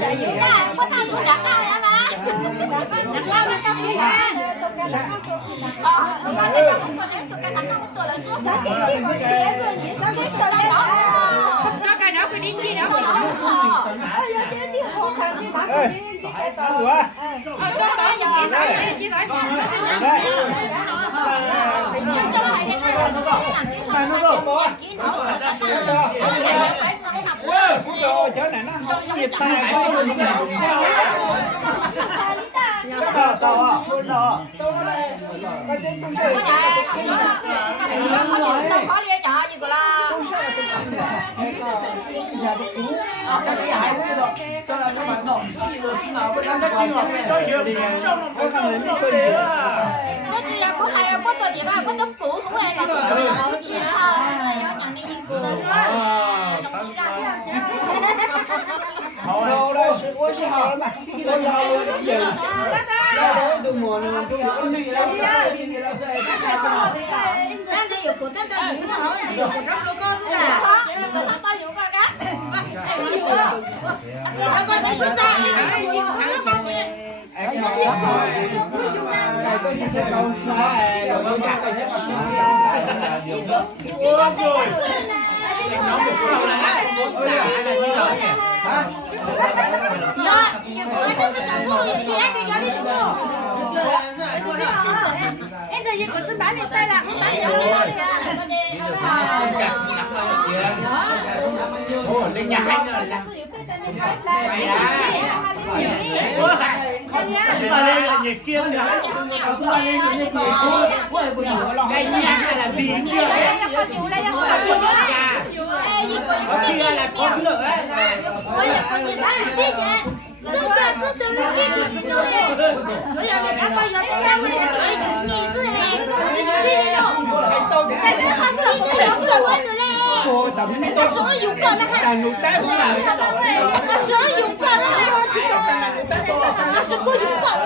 Chạy dữ à, có thay cũng đặt đây hả bà? Đặt qua nó cho đi nha. Cái đó không còn em, cái đó không tôi lại xuống. Sao cái chiếc con kia rồi vậy? Sao cái tôi đây đó? cho cái đó cái đi chi đó bị cho đó những cái đó chỉ nói chớ này nó không nhịp tay có sao à khó đi chợ gì gọi là cái này hay đấy rồi cho là các bạn nọ rồi chứ nào có đang cái ngọt cho nhiều đi xong nó có người đi chơi nó chỉ là có hai có tôi thì là có tấm phủ không ai là nó chỉ là chẳng đi cô đâu đâu ôi chị hỏi mà ôi giàu luôn cái gì đâu từ mùa này từ mùa này đâu đang chơiอยู่của tên ta đúng rồiอยู่của trong lô con thế là có taอยู่con cá nó coi thấy chúng ta nhiều có nó bao nhiêu em nói này tôi đi xe đâu rồi đâu chặt rồi hết ôi rồi nó một câu là muốn trả là như nào nhỉ hả đó có cái cái chẳng vui gì đấy cái đi đúng không em giờ gì có sân bán tay là không bán ồ lên nhà anh rồi chúng ta lên là nhiệt kiêng nữa chúng ta lên là nhiệt cái nhà hay là gì chưa có chia là con lửa ấy cứ từ lúc biết được cái nơi cứ giờ người ta bây giờ tới đâu mình phải nghỉ rồi này đi đi đâu cái gì mà cứ là quên rồi này cái số dụng còn là cái số dụng còn là cái số có dụng còn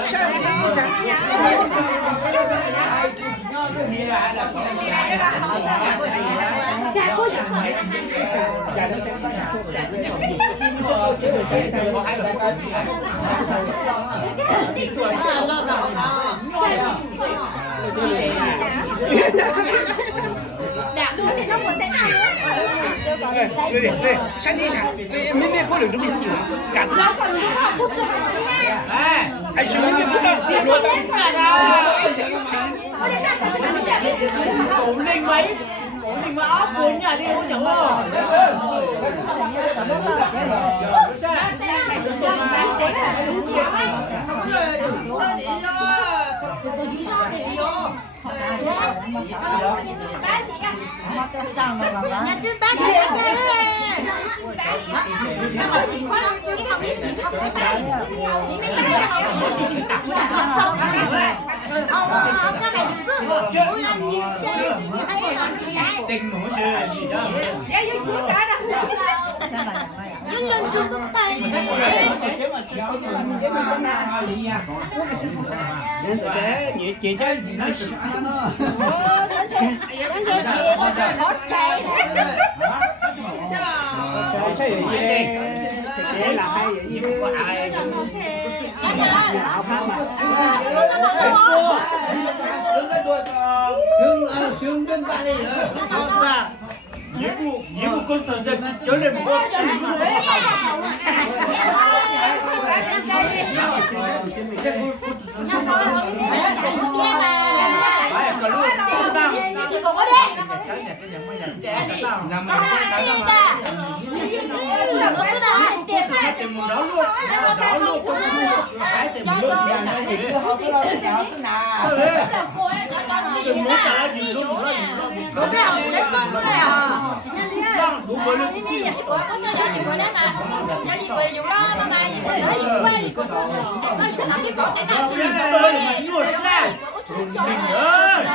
山地上，明明可能都没有干不了。哎，还是明明不到自说干啊！cũng linh mấy cũng linh mà ốc buồn nhà đi không chẳng lo nhà trên bán cái này cái họ chỉ khoan cái họ biết gì không phải biết ông cái này cứ ôi anh như chơi gì hay tình muốn chơi gì đó nhưng lần trước có tay chị chơi gì nói chuyện nó chạy thế là hay vậy nhưng có ai sướng đến ba đi nữa nhiều con sờ ra trở lên một con đúng rồi luôn có sao giờ gì của nó mà giờ gì về dùng đó nó mà gì của nó gì qua gì của nó sao gì làm cái cổ chạy ra chứ mà nuốt ra mình ơi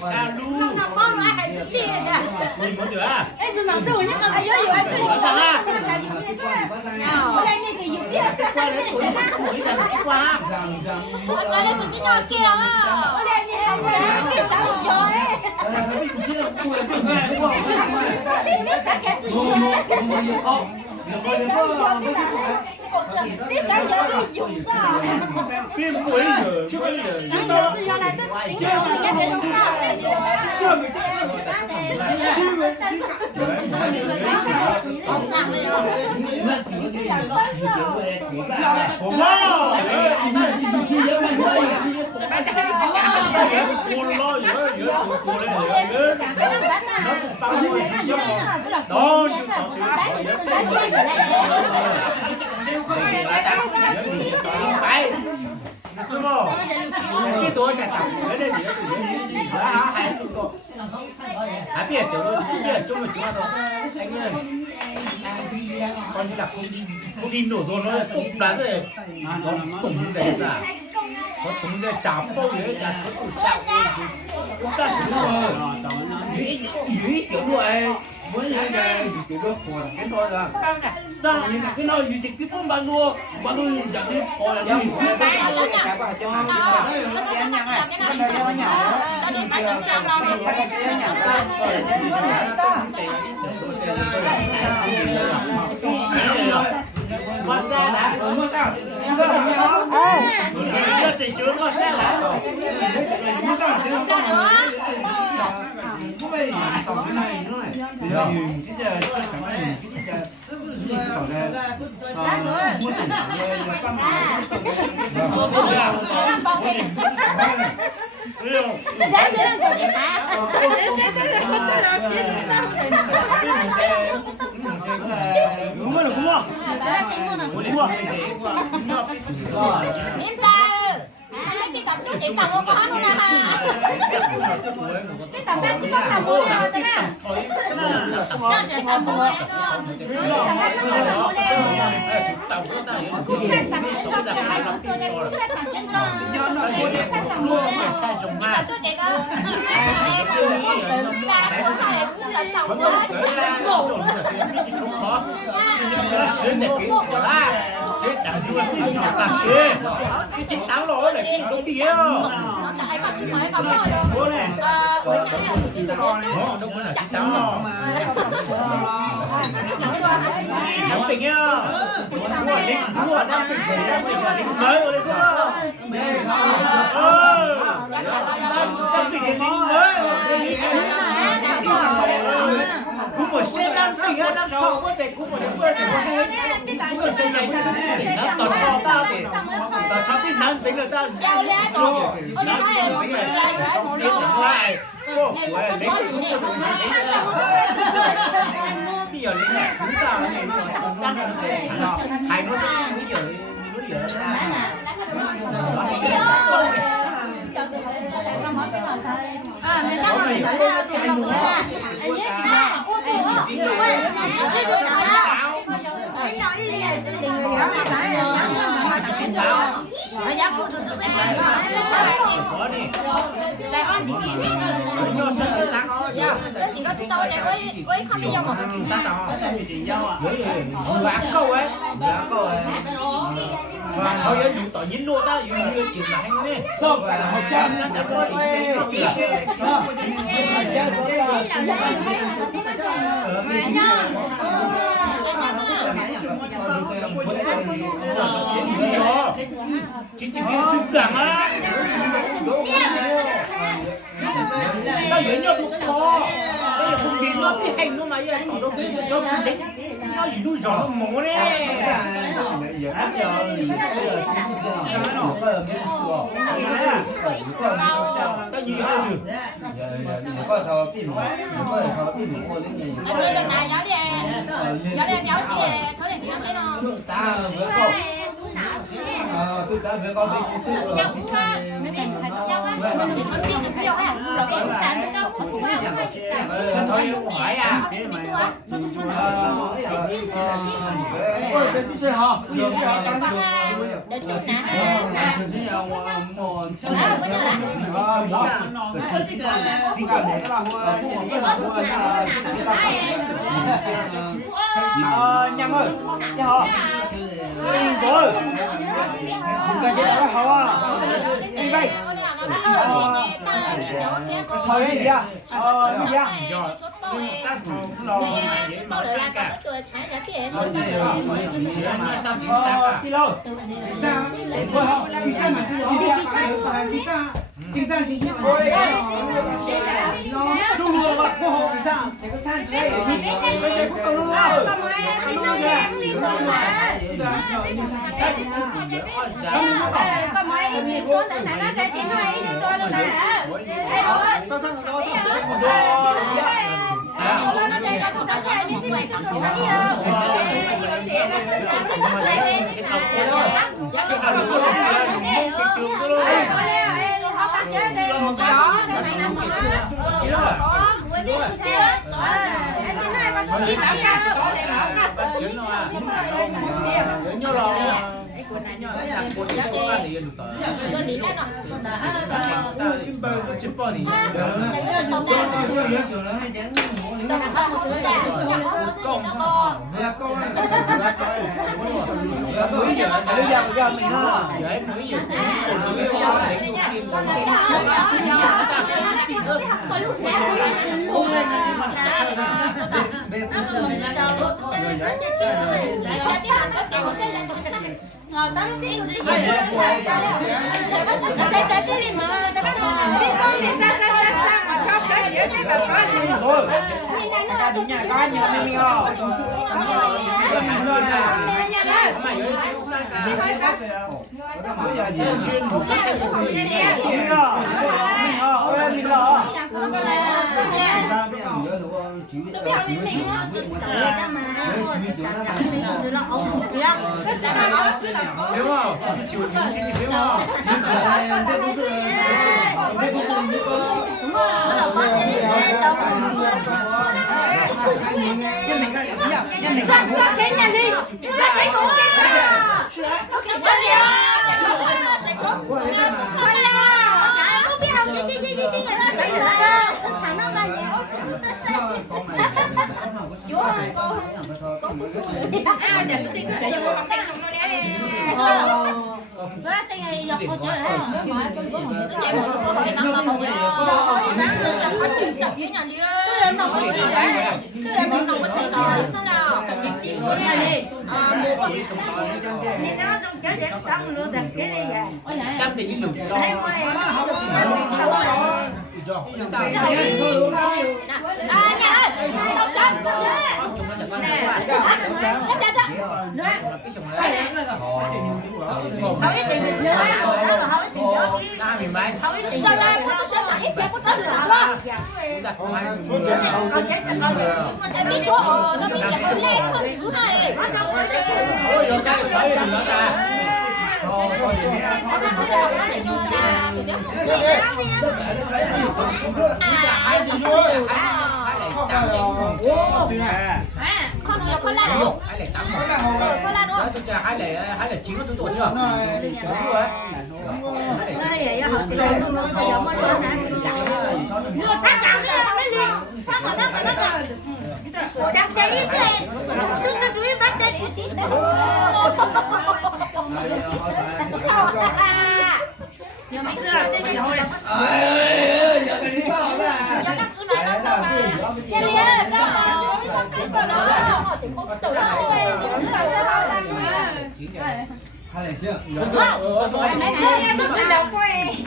sao lu nó con nó hay tự tiền à mình muốn được à em dùng làm chủ nhá cái gì anh chơi có à ở đây như cái dùng kia qua đấy tuổi không mỗi lần qua ở đây mình cái nồi kia mà ở đây như cái sao rồi biết sao giờ bị dùng sao phim cuối giờ chưa bao giờ giờ này tức chưa mà cái này không chưa mình cái tuổi cả tầm cái À biết tiểu biết chung một chút đâu anh ơi con đi đặt không đi nổ rồi nó tụng đoán rồi nó tụng để ra có tụng để chạm bao nhiêu chả có tụng sao chúng ta chỉ nghĩ kiểu vậy mới như cái kiểu đó phù cái thôi là ta như cái nó như trực tiếp bán luôn chẳng đi coi là gì cả bà cho nó nhang này cái này nó nhỏ mua xe đã mua sao nó chỉ chưa mua xe đã mua sao chứ không có không phải tổng cái này nữa này bây giờ chẳng phải tổng này mua tiền rồi cam đúng rồi đúng không? Im ra. Cái cần chú chị cầm có hết luôn nè. Cái tầm bé chỉ có tầm mua thôi thế nè. Nó chỉ tầm mua thôi. Cú sát tặng đến cho cái hai chúng tôi đây cú sát tặng đến cho. Do nó mua đi tặng mua sai dùng ha. Tôi chị có. Cái chiếc táo lỗ này cái đúng kia nó tại còn xin mới còn rồi bố này đâu có là chiếc táo lỗ nắm bình nhá mua nắm bình mới rồi đấy nắm bình thì mới cũng một xe đang bình á đang thọ có chạy cũng một xe bơi cũng cần chạy nó tọt cho tao thì tao cho cái năng tính là tao cho năng tính là không biết lại cô của em đấy bây giờ đến này chúng ta này đang là để trả nợ hay nó bây giờ người ta nói là cái mùa cái nói đi là chương trình người đó là nó dám mua từ từ cái đại on thì gì chỉ có chúng tôi với không đi đâu mà câu ấy và thôi ấy dùng tỏi dính luôn ta dùng như chuyện là hay nè xong là học chân nó chặt rồi chỉ biết xúc cảm á ta nhớ nhau một co bây giờ không biết nó bị hành nó mà giờ tỏ đâu cái cho đấy nó chỉ đuôi gió nó mổ nè ta nhìn hơi được có thò pin mà có thò pin mà mua đến gì lần này giáo đi giáo đi giáo chị thôi để làm cái nó ta vừa có tôi đã vừa có đi sư thôi hỏi à ôi cái xe họ đường xe họ tăng nhang ơi nhà họ rồi chúng ta chết ở họ đi đây thôi gì à gì à ta không lo gì mà sang cả sao chính xác à đi đâu chính xác mà chính xác đúng rồi bạn cô học sao để có than đấy cái có luôn rồi có mấy con đã nó chạy tiếng hay đi tôi luôn nè nó chạy ra con nó chạy đi thì mày con nó đi đâu đi tao ra tôi để bảo Chính nó à. Nhớ lo. Kim bơ có chip bò thì. Giờ mình ha. Vậy mới giờ. Tao lúc đi gì vậy? Cái gì mà tao nói đi con đi xa xa xa xa không đấy nhớ cái bà con đi Thôi. Ta đúng nhà có nhiều mình ho. Mình lo nhà. nhà đó Mày ơi, sai cả. Bây giờ gì chuyên một cách cái gì? Mình lo. Mình lo. Hiểu không? Chủ chính thì hiểu không? ra cái nhà đi ra cái cũng à để tôi tin để cho con đánh không nó nè Ra trên này dọc con chơi đấy mà tôi chạy một câu hỏi nặng nặng một cái phát triển tập với nhà đi tôi em nào có gì đấy tôi em nào có thể nào sao nào tập những team của nhà đi Nên nó trong chơi để xong luôn đặt cái này vậy. Tâm thì những lục đó. Thấy ngoài nhà ơi tao sắp Hầu ít tiền nữa, hầu ít tiền nữa đi. Hầu ít tiền ra, có số là ít tiền có tới nữa Con chết cho con cái biết số nó biết là con lên không số này. Ôi giờ cái phải nó ta. Con là con la đâu? Con la đâu? Hãy là chín của chúng tôi chưa? Đúng rồi. Đây vậy họ chỉ là nó phải giống nó nè chừng cả. Lừa ta cảm đi, cái lừa. Sao mà nó cả. Ủa đang chơi ít thế. Tôi sẽ đuổi bắt đây của tí đấy. Nhưng mà giờ sẽ đi thôi. Giờ cái gì sao đó? Giờ nó cứ nói nó mà. Cái gì đó không cái con đó. Thì không chịu đâu. Hay là chưa? mấy này nó cứ đầu quay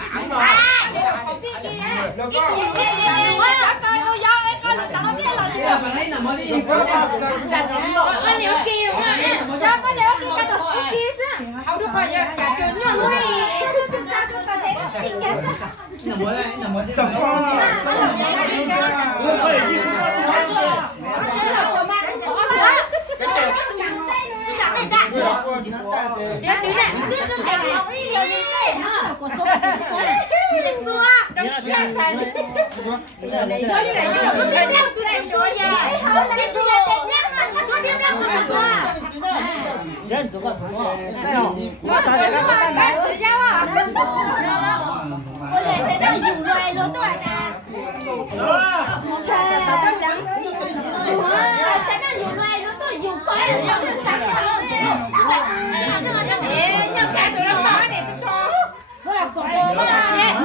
Không biết gì á. Cái gì đó coi cô do em coi được tao nó biết rồi. Cái mà lấy nằm ở đi. anh liều kia đúng không Cho có đeo kia cái đồ kia chứ. không được phải trả tiền nữa luôn đi Nằm ở đây, nằm ở đây. Tập con đi. Dia tidak. Dia tu dah tahu ni dia ni ha. Kau sok dia suah. Trong xe thành. Dia ni dia nak tu dia suah. Dia suah dia nak kau dia nak kau suah. Dân chúng ta đây không? Nó ta để nó lại tự giao à. Ôi để nó dùng loài luôn tôi à. Trời tao chẳng. Tại nó dùng loài luôn tôi dùng quá rồi nó sẵn rồi. Nhưng cả tụi nó nói này sẽ cho. Nó làm cột đồ nè.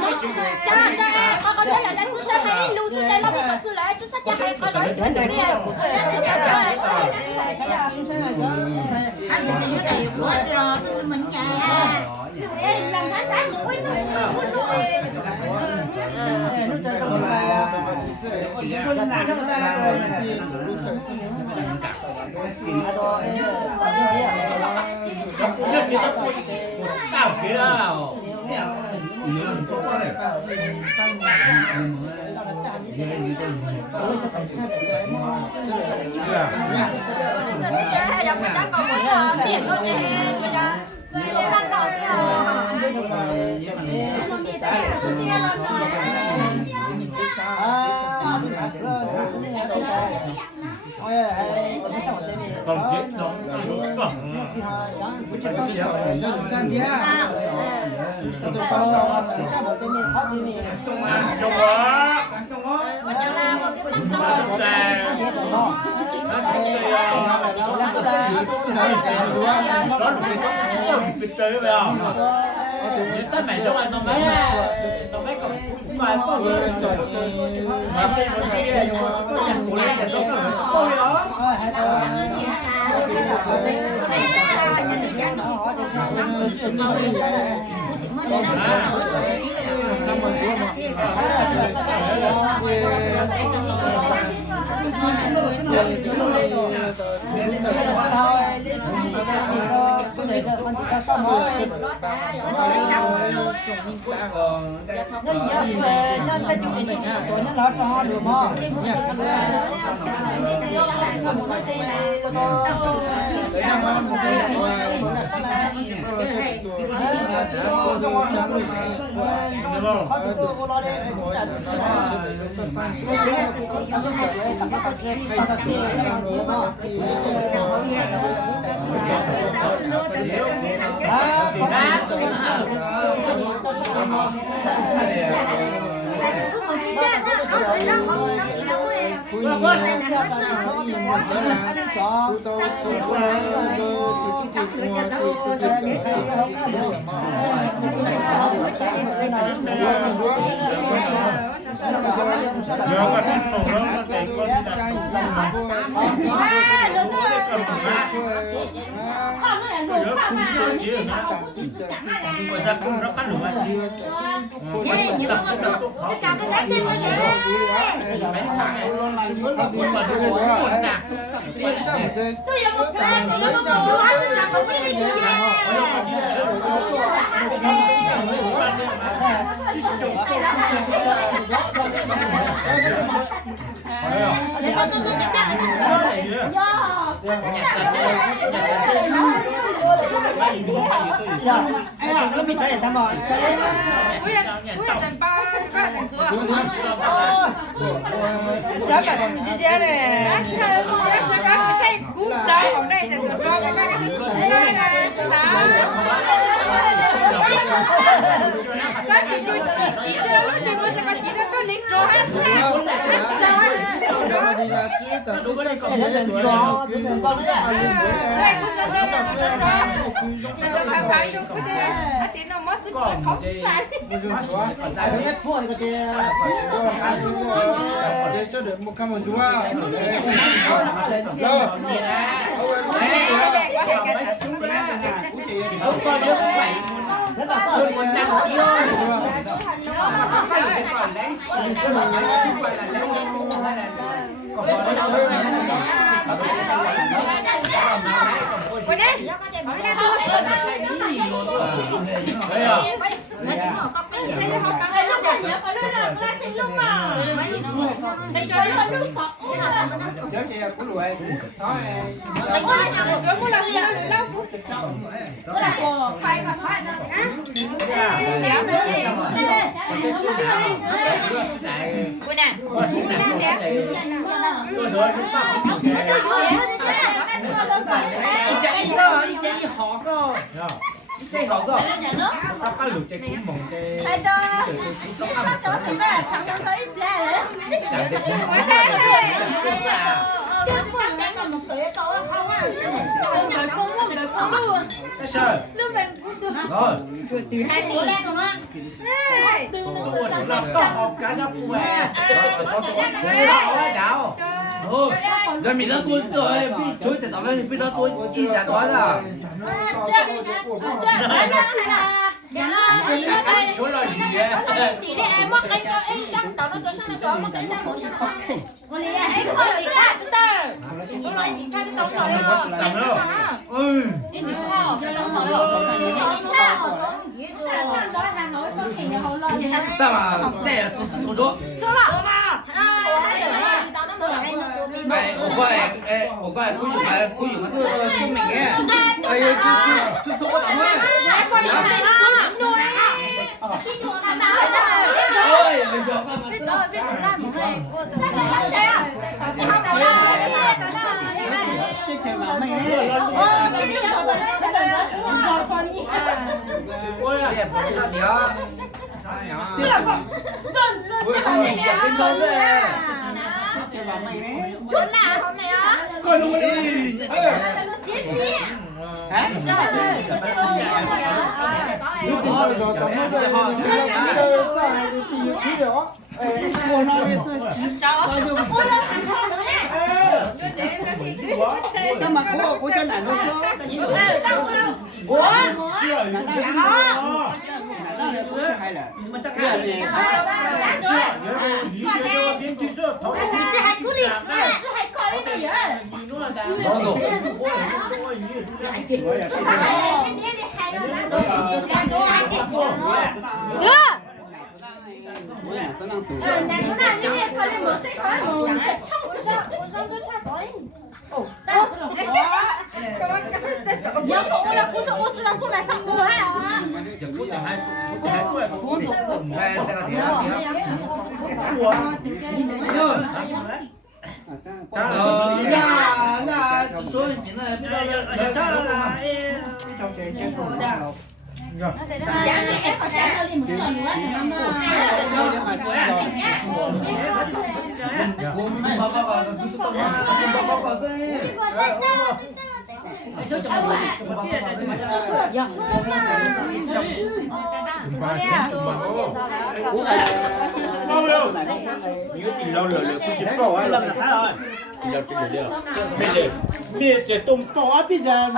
Cho con có thể là đang xuống xe hay lưu xuống đây nó bị con xuống lại chút sách cho hay con nói chuyện đi. Anh sẽ nhớ tiền của rồi mình nhà. Làm tháng mũi nó Nhất chỉ có một tao kia nào. dòng mình đang còn muốn tiền luôn nè. Bây giờ đang còn gì không biết thế là tôi chia luôn rồi. còn biết nó còn trong chơi vậy cái sắt mày cho anh tao mấy còn vài bao giờ mà cái một cái gì mà chúng nó chặt cổ lên chặt trong cái chúng tôi đó từ hai đi rồi mình đã tôi rồi chú thì tao lên biết đó tôi chi trả đó là chú là gì vậy chỉ để ai mắc cái em chắc tao nó có mắc cái sao còn lý ai không lý cha chúng ta chỉ nói chỉ cha tao nói nữa đi đi cha cho nó hỏi đi cha sao đó hàng nói có thì nó hỏi lo gì tao mà trẻ thủ đô cho là tao nó nói này我过来估计嘛这就没个哎呀就是我打嘛来过来你弄来你弄那啥哎呀没说干嘛biết rồi biết rồi biết rồi biết rồi 也不是啥的，啥呀？我也跟着的。 chỗ nào hôm nay á coi đúng rồi chết đi hả nhưng mà của chân ảnh luôn hay là mà chắc là gì chị hãy cứ đi chị hãy coi đi bây giờ Nó rồi. là số mình là 이거 일러를 굳이 뻐와 lâm là sao rồi bây giờ bây giờ tôm to bây giờ